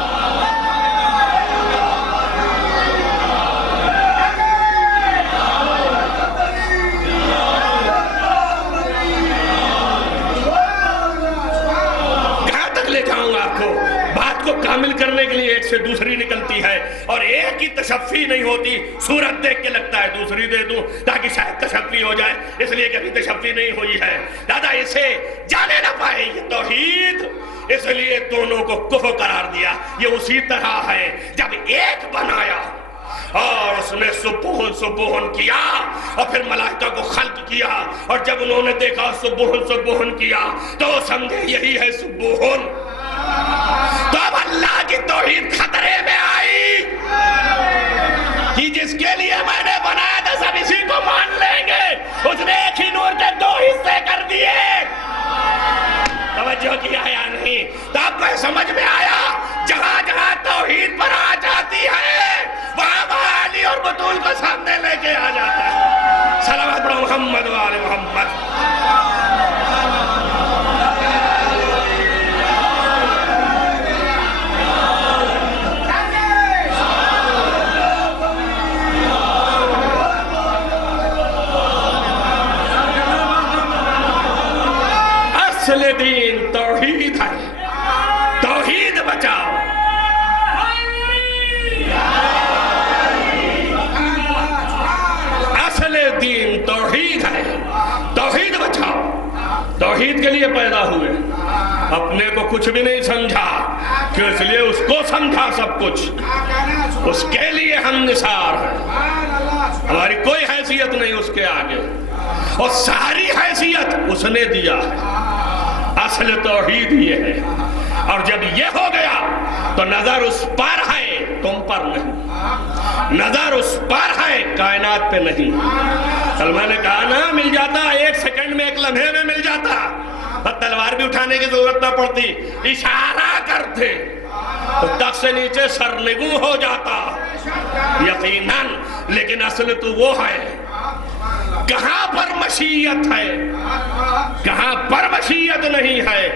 کہاں تک لے جاؤں گا آپ کو؟ بات کو کامل کرنے کے لیے ایک سے دوسری نکلتی ہے اور ایک ہی تشفی نہیں ہوتی. صورت دیکھ کے لگتا ہے دوسری دے دوں تاکہ شاید تشفی ہو جائے، اس لیے کہ ابھی تشفی نہیں ہوئی ہے. دادا اسے جانے نہ پائے یہ توحید، اس لیے دونوں کو کفر قرار دیا. یہ اسی طرح ہے جب ایک بنایا اور اس نے سبحن کیا اور پھر ملائکہ کو خلق کیا، اور جب انہوں نے دیکھا سبحن کیا تو سمجھے یہی ہے سبحن. تو اب اللہ کی توحید خطرے میں آئی کہ جس کے لیے میں نے بنایا تھا سب اسی کو مان لیں گے. اس نے ایک ہی نور کے 2 حصے کر دیے. توجہ کیا یا نہیں؟ تو اب میں سمجھ میں آیا جہاں جہاں توحید پر آ جاتی ہے وہاں علی اور بطول کو سامنے لے کے آ جاتا ہے. صلوات پڑھو محمد وآل محمد. اصل دین توحید ہے، توحید بچاؤ. اصل دین توحید ہے، توحید بچاؤ. توحید کے لیے پیدا ہوئے، اپنے کو کچھ بھی نہیں سمجھا کہ اس لیے اس کو سمجھا سب کچھ. اس کے لیے ہم نثار ہیں، ہماری کوئی حیثیت نہیں اس کے آگے، اور ساری حیثیت اس نے دیا ہے. اصل توحید یہ ہے. اور جب یہ ہو گیا تو نظر اس پر ہے، تم پر نہیں. نظر اس پر ہے، کائنات پہ نہیں. کل میں نے کہا نا مل جاتا 1 سیکنڈ میں، 1 لمحے میں مل جاتا. تلوار بھی اٹھانے کی ضرورت نہ پڑتی، اشارہ کرتے تو تخت سے نیچے سرنگوں ہو جاتا یقیناً. لیکن اصل تو وہ ہے. کہاں پر مشیت ہے، کہاں پر مشیت نہیں ہے.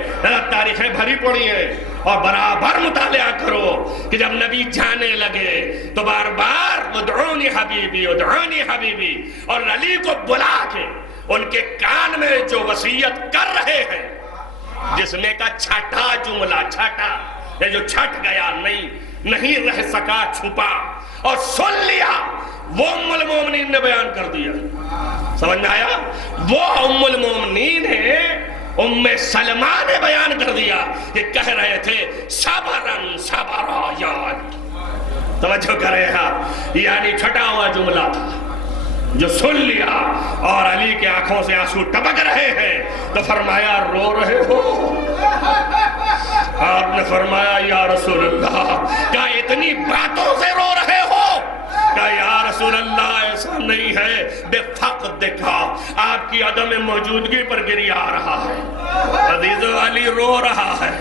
تاریخیں بھری پڑی ہیں اور برابر مطالعہ کرو کہ جب نبی جانے لگے تو بار بار ادعونی حبیبی ادعونی حبیبی، اور علی کو بلا کے ان کے کان میں جو وصیت کر رہے ہیں، جس میں کا چھٹا جملہ، چھٹا یہ جو چھٹ گیا نہیں رہ سکا چھپا اور سن لیا، وہ ام المومنین نے بیان کر دیا. سمجھ میں آیا؟ وہ ام المومنین ہے، ام سلمہ نے بیان کر دیا کہ کہہ رہے تھے صبرن صبرا یا. توجہ کرے آپ، یعنی چھٹا ہوا جملہ تھا جو سن لیا اور علی کے آنکھوں سے آنسو ٹپک رہے ہیں تو فرمایا رو رہے ہو؟ آپ نے فرمایا یا رسول اللہ، کیا اتنی باتوں سے رو رہے ہو؟ کہا یا رسول اللہ ایسا نہیں ہے، بے فقد دیکھا آپ کی عدم موجودگی پر گریہ آ رہا ہے. عزیز علی رو رہا ہے.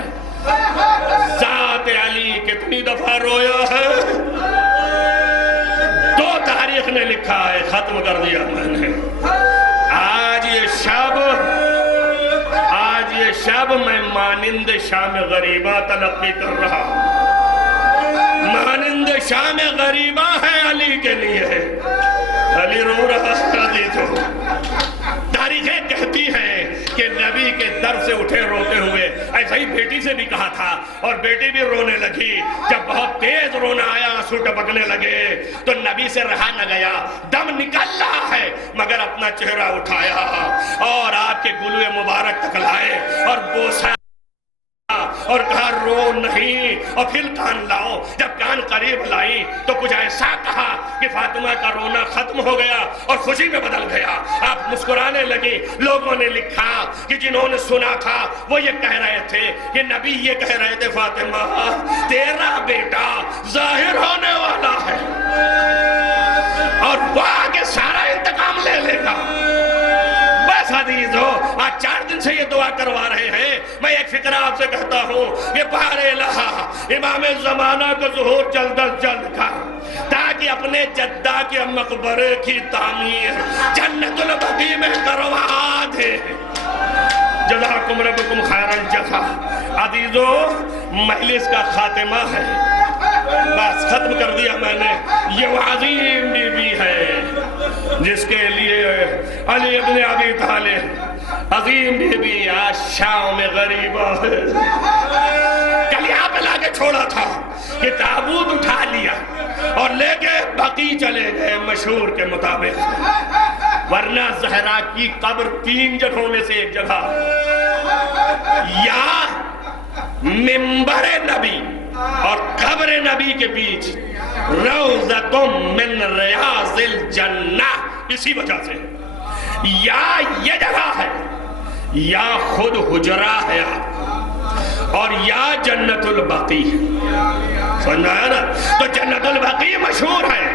ذات علی کتنی دفعہ رویا ہے؟ 2 تاریخ نے لکھا ہے، ختم کر دیا میں نے. آج یہ شب میں مانند شام غریبہ تلقی کر رہا ہوں. مانند شام غریبہ ہے علی کے لیے. علی رو رہا ہے. تاریخیں کہتی ہیں کہ نبی کے در سے اٹھے روتے ہوئے. ایسا ہی بیٹی سے بھی کہا تھا اور بیٹی بھی رونے لگی. جب بہت تیز رونا آیا، آنسو ٹپکنے لگے تو نبی سے رہا نہ گیا. دم نکل رہا ہے مگر اپنا چہرہ اٹھایا اور آپ کے گلوے مبارک تک لائے اور بوسا اور کہا رو نہیں. اور پھر کان لاؤ. جب کان قریب لائی تو کچھ ایسا کہا کہ فاطمہ کا رونا ختم ہو گیا اور خوشی میں بدل گیا. آپ مسکرانے لگی. لوگوں نے لکھا کہ جنہوں نے سنا تھا وہ یہ کہہ رہے تھے کہ نبی یہ کہہ رہے تھے فاطمہ تیرا بیٹا ظاہر ہونے والا ہے اور وہ آگے سارا انتقام لے لے گا. بس عزیز ہو، آج 4 دن سے یہ دعا کروا رہے ہیں. میں ایک فکرہ آپ سے کہتا ہوں کہ بار الہ امام زمانہ کو ظہور جلد از جلد کر تاکہ اپنے جدہ کے مقبرے کی تعمیر جنت البقیع میں کروا دے. جزاکم ربکم خیر الجزا. عزیزو، مجلس کا خاتمہ ہے. بس ختم کر دیا میں نے. یہ وہ عظیم بی بی ہے جس کے لیے علی ابن ابی طالب عظیم بی بی آج شام غریبہ ہے. کل یہاں پہ لا کے چھوڑا تھا کہ تابوت اٹھا لیا اور لے کے بقیع چلے گئے مشہور کے مطابق. ورنہ زہرا کی قبر 3 جگہوں میں سے ایک جگہ، یا منبر نبی اور قبر نبی کے بیچ روضۃ من ریاض الجنہ، اسی وجہ سے یا یہ جگہ ہے یا خود حجرہ ہے اور یا جنت البقیع. سمجھا ہے نا؟ تو جنت البقیع مشہور ہے،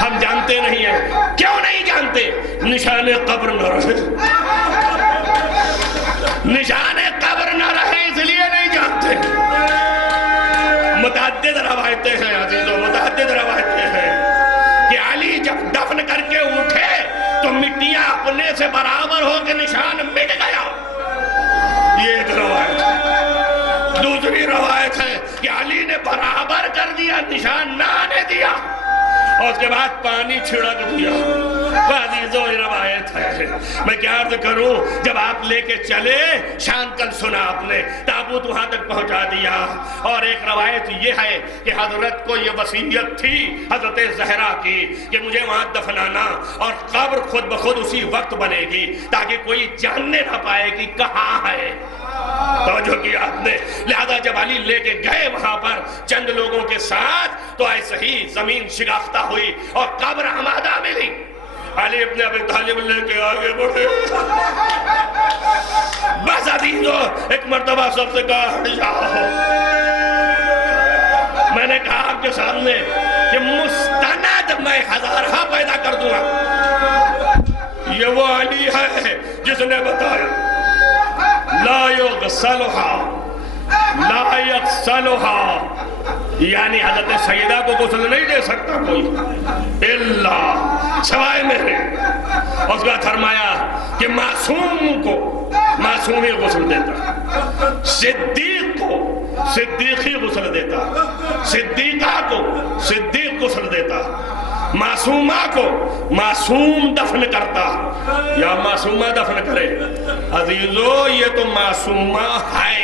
ہم جانتے نہیں ہیں. کیوں نہیں جانتے؟ نشان قبر نہ رہے. نشان قبر نہ رہے اس لیے نہیں جانتے. متعدد روایتیں ہیں عزیزوں، متعدد روایتیں ہیں کہ علی جب دفن کر کے اٹھے تو مٹیاں اپنے سے برابر ہو کے نشان مٹ گیا. یہ ایک روایت. دوسری روایت ہے کہ علی نے برابر کر دیا، نشان نہ آنے دیا اور اس کے بعد پانی چھڑک دیا. عزیزوں یہ روایت ہے. میں کیا عرض کروں، جب آپ لے کے چلے شام کل سنا آپ نے، تابوت وہاں تک پہنچا دیا. اور ایک روایت یہ ہے کہ حضرت کو یہ وصیت تھی حضرت زہرا کی کہ مجھے وہاں دفنانا اور قبر خود بخود اسی وقت بنے گی تاکہ کوئی جاننے نہ پائے کہ کہاں ہے. توجہ کیا آپ نے. لہذا جب علی لے کے گئے وہاں پر چند لوگوں کے ساتھ تو ایسے ہی زمین شگافتہ ہوئی اور قبر آمادہ ملی. علی ابن ابی طالب لے کے آگے بڑھے. بس عزیزو، ایک مرتبہ سب سے کہا ہٹ جاؤ. میں نے کہا آپ کے سامنے کہ مستند میں 1000 پیدا کر دوں گا. یہ وہ علی ہے جس نے بتایا لا یغسلها لا یغسلها، یعنی حضرت سیدہ کو غسل نہیں دے سکتا کوئی الا سوائے میرے۔ اس کا فرمایا کہ معصوم کو معصومی غسل دیتا، صدیق کو صدیقی غسل دیتا، صدیقہ کو صدیق غسل دیتا، معصومہ کو معصوم دفن کرتا یا معصومہ دفن کرے۔ عزیزو یہ تو معصومہ ہے،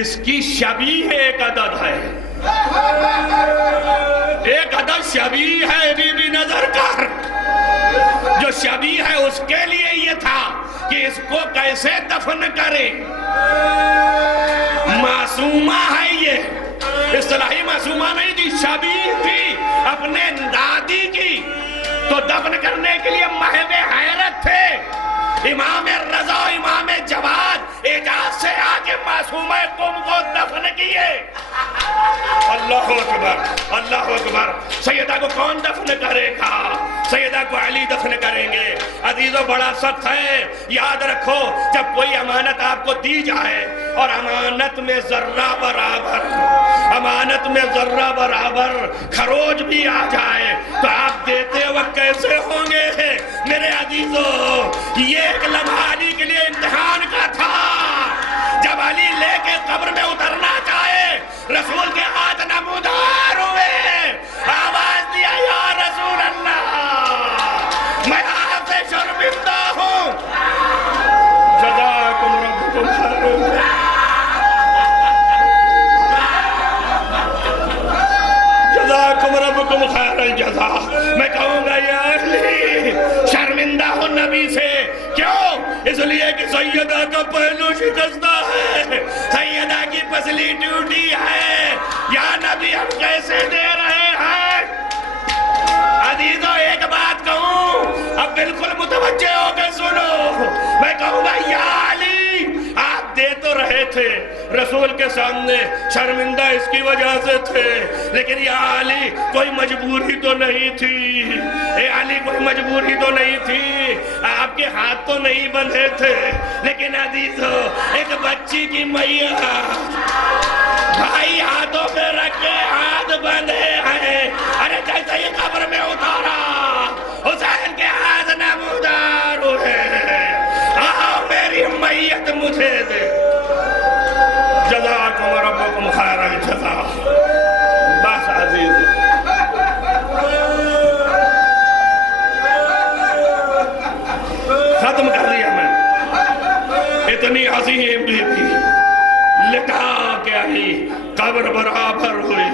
اس کی شبیہ ایک عدد ہے، ایک عدد شبیہ ہے، بی بی نظر کر، جو شبیہ ہے اس کے لیے یہ تھا کہ اس کو کیسے دفن کرے۔ معصومہ ہے یہ، اصطلاحی معصومہ نہیں تھی، شبیہ تھی اپنے دادی کی، تو دفن کرنے کے لیے محو حیرت تھے۔ امام رضا امام جواد اجازت سے آگے معصومہ قوم کو دفن کیے۔ اللہ اکبر اللہ اکبر۔ سیدہ کو کون دفن کرے گا؟ سیدہ کو علی دفن کریں گے۔ عزیزو بڑا سخت ہے، یاد رکھو جب کوئی امانت آپ کو دی جائے اور امانت میں ذرہ برابر خروج بھی آ جائے تو آپ دیتے وقت کیسے ہوں گے؟ میرے عزیزو یہ ایک لمحہ علی کے لیے امتحان کا تھا۔ جب علی لے کے قبر میں اترنا چاہے، رسول کے ہاتھ نمودار ہوئے، آواز دیا یا رسول اللہ میں آپ سے شرمندہ ہوں، جزاکم ربکم خیر، جزاکم ربکم خیر الجزا۔ میں کہوں گا یا علی شرمندہ ہوں نبی سے، کیوں؟ اس لیے کہ سیدہ کا پہلو شکستہ ہے، سیدہ کی پسلی ٹوٹی ہے، یا نبی ہم کیسے دے رہے ہیں؟ عزیزو ایک بات کہوں، اب بالکل متوجہ ہو کے سنو، میں کہوں گا یا علی آپ دے تو رہے تھے رسول کے سامنے، شرمندہ اس کی وجہ سے تھے، لیکن یا علی کوئی مجبوری تو نہیں تھی، اے علی کوئی مجبوری تو نہیں تھی، آپ کے ہاتھ تو نہیں بندھے تھے، لیکن عزیزو ایک بچی کی میاں بھائی ہاتھوں پہ رکھ کے ہاتھ بندھے ہیں، ارے جیسے یہ قبر میں اتارا حسین کے ہاتھ نمودار ہوئے، آؤ میری میت مجھے دے، جزاکم ربکم خیر الجزا۔ بس عزیز ختم کر دیا میں، اتنی عظیم بی بی لٹا کے آئی، قبر برابر ہوئی،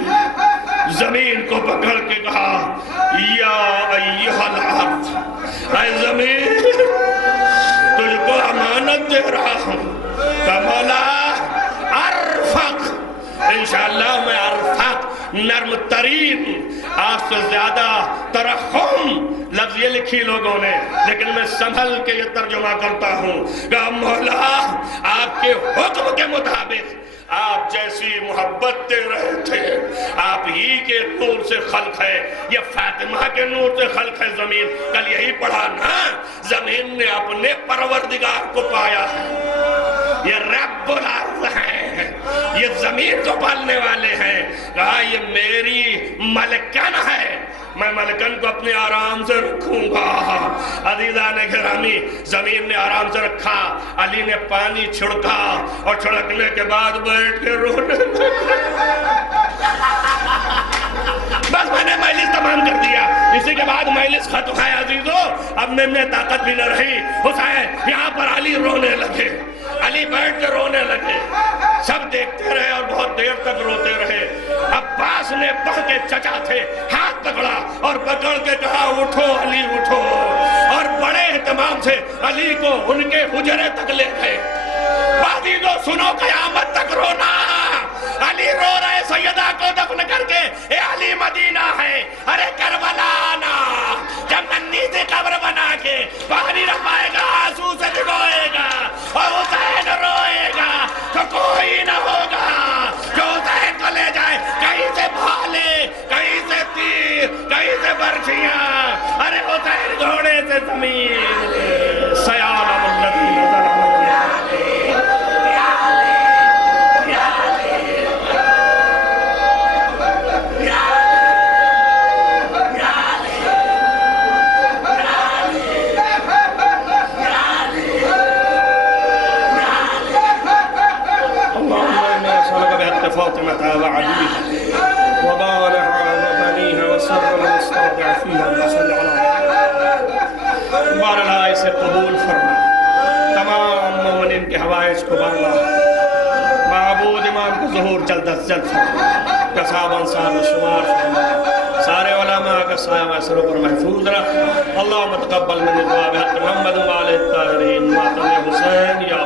زمین کو پکڑ کے کہا یا ایہا الارض، اے زمین تجھ کو امانت دے رہا ہوں، کہ مولا ارفق، انشاءاللہ میں ارفق نرم ترین، آپ سے زیادہ ترحم لفظ یہ لکھی لوگوں نے، لیکن میں سنبھل کے یہ ترجمہ کرتا ہوں کہ مولا آپ کے حکم کے مطابق آپ جیسی محبت دے رہے تھے، آپ ہی کے نور سے خلق ہے، یہ فاطمہ کے نور سے خلق ہے زمین، کل یہی پڑھا نا، زمین نے اپنے پروردگار کو پایا ہے، یہ رب العرض ہے، یہ زمین کو پالنے والے ہیں، کہا یہ میری ملکن ہے، میں ملکن کو اپنے آرام سے رکھوں گا۔ عزیزان گرامی زمین نے آرام سے رکھا، علی نے پانی چھڑکا اور چھڑکنے کے بعد بیٹھ کے رونے لگے۔ بس میں نے مجلس تمام کر دیا، اسی کے بعد مجلس ختم ہے عزیزو، اب میں طاقت بھی نہ رہی، حسین یہاں پر علی رونے لگے، علی بیٹھ کے رونے لگے، سب دیکھتے رہے اور بہت دیر تک روتے رہے۔ عباس نے بڑھ کے چچا تھے، ہاتھ پکڑا اور پکڑ کے کہا اٹھو علی اٹھو، اور بڑے اہتمام سے علی کو ان کے حجرے تک لے گئے۔ عزیزو سنو قیامت تک رونا، علی رو رہے سیدہ کو دفن کر کے، اے علی مدینہ ہے، ارے کربلا آنا، جب ننھی سے قبر بنا کے پانی نہ پائے گا، آنسو سے بھگوئے گا اور حسین روئے گا تو کوئی نہ ہوگا جو حسین کو لے جائے، کہیں سے بھالے، کہیں سے تیر، کہیں سے برچیاں، ارے حسین گھوڑے سے زمین سیال الذی نظر فاطمة وعليها وبارك على بنيها وسر المستضعفين وصل على بارہ اسے قبول فرما، تمام مومنین کے حوائج کو بارہ معبود امام کو ظہور جلد از جلد فرما، کساب انصار و شمار فرما، سارے علماء کا سایہ سروں پر محفوظ رکھ۔ اللہم تقبل من دعا بحق محمد و آلہ الطاہرین ماتم حسین یا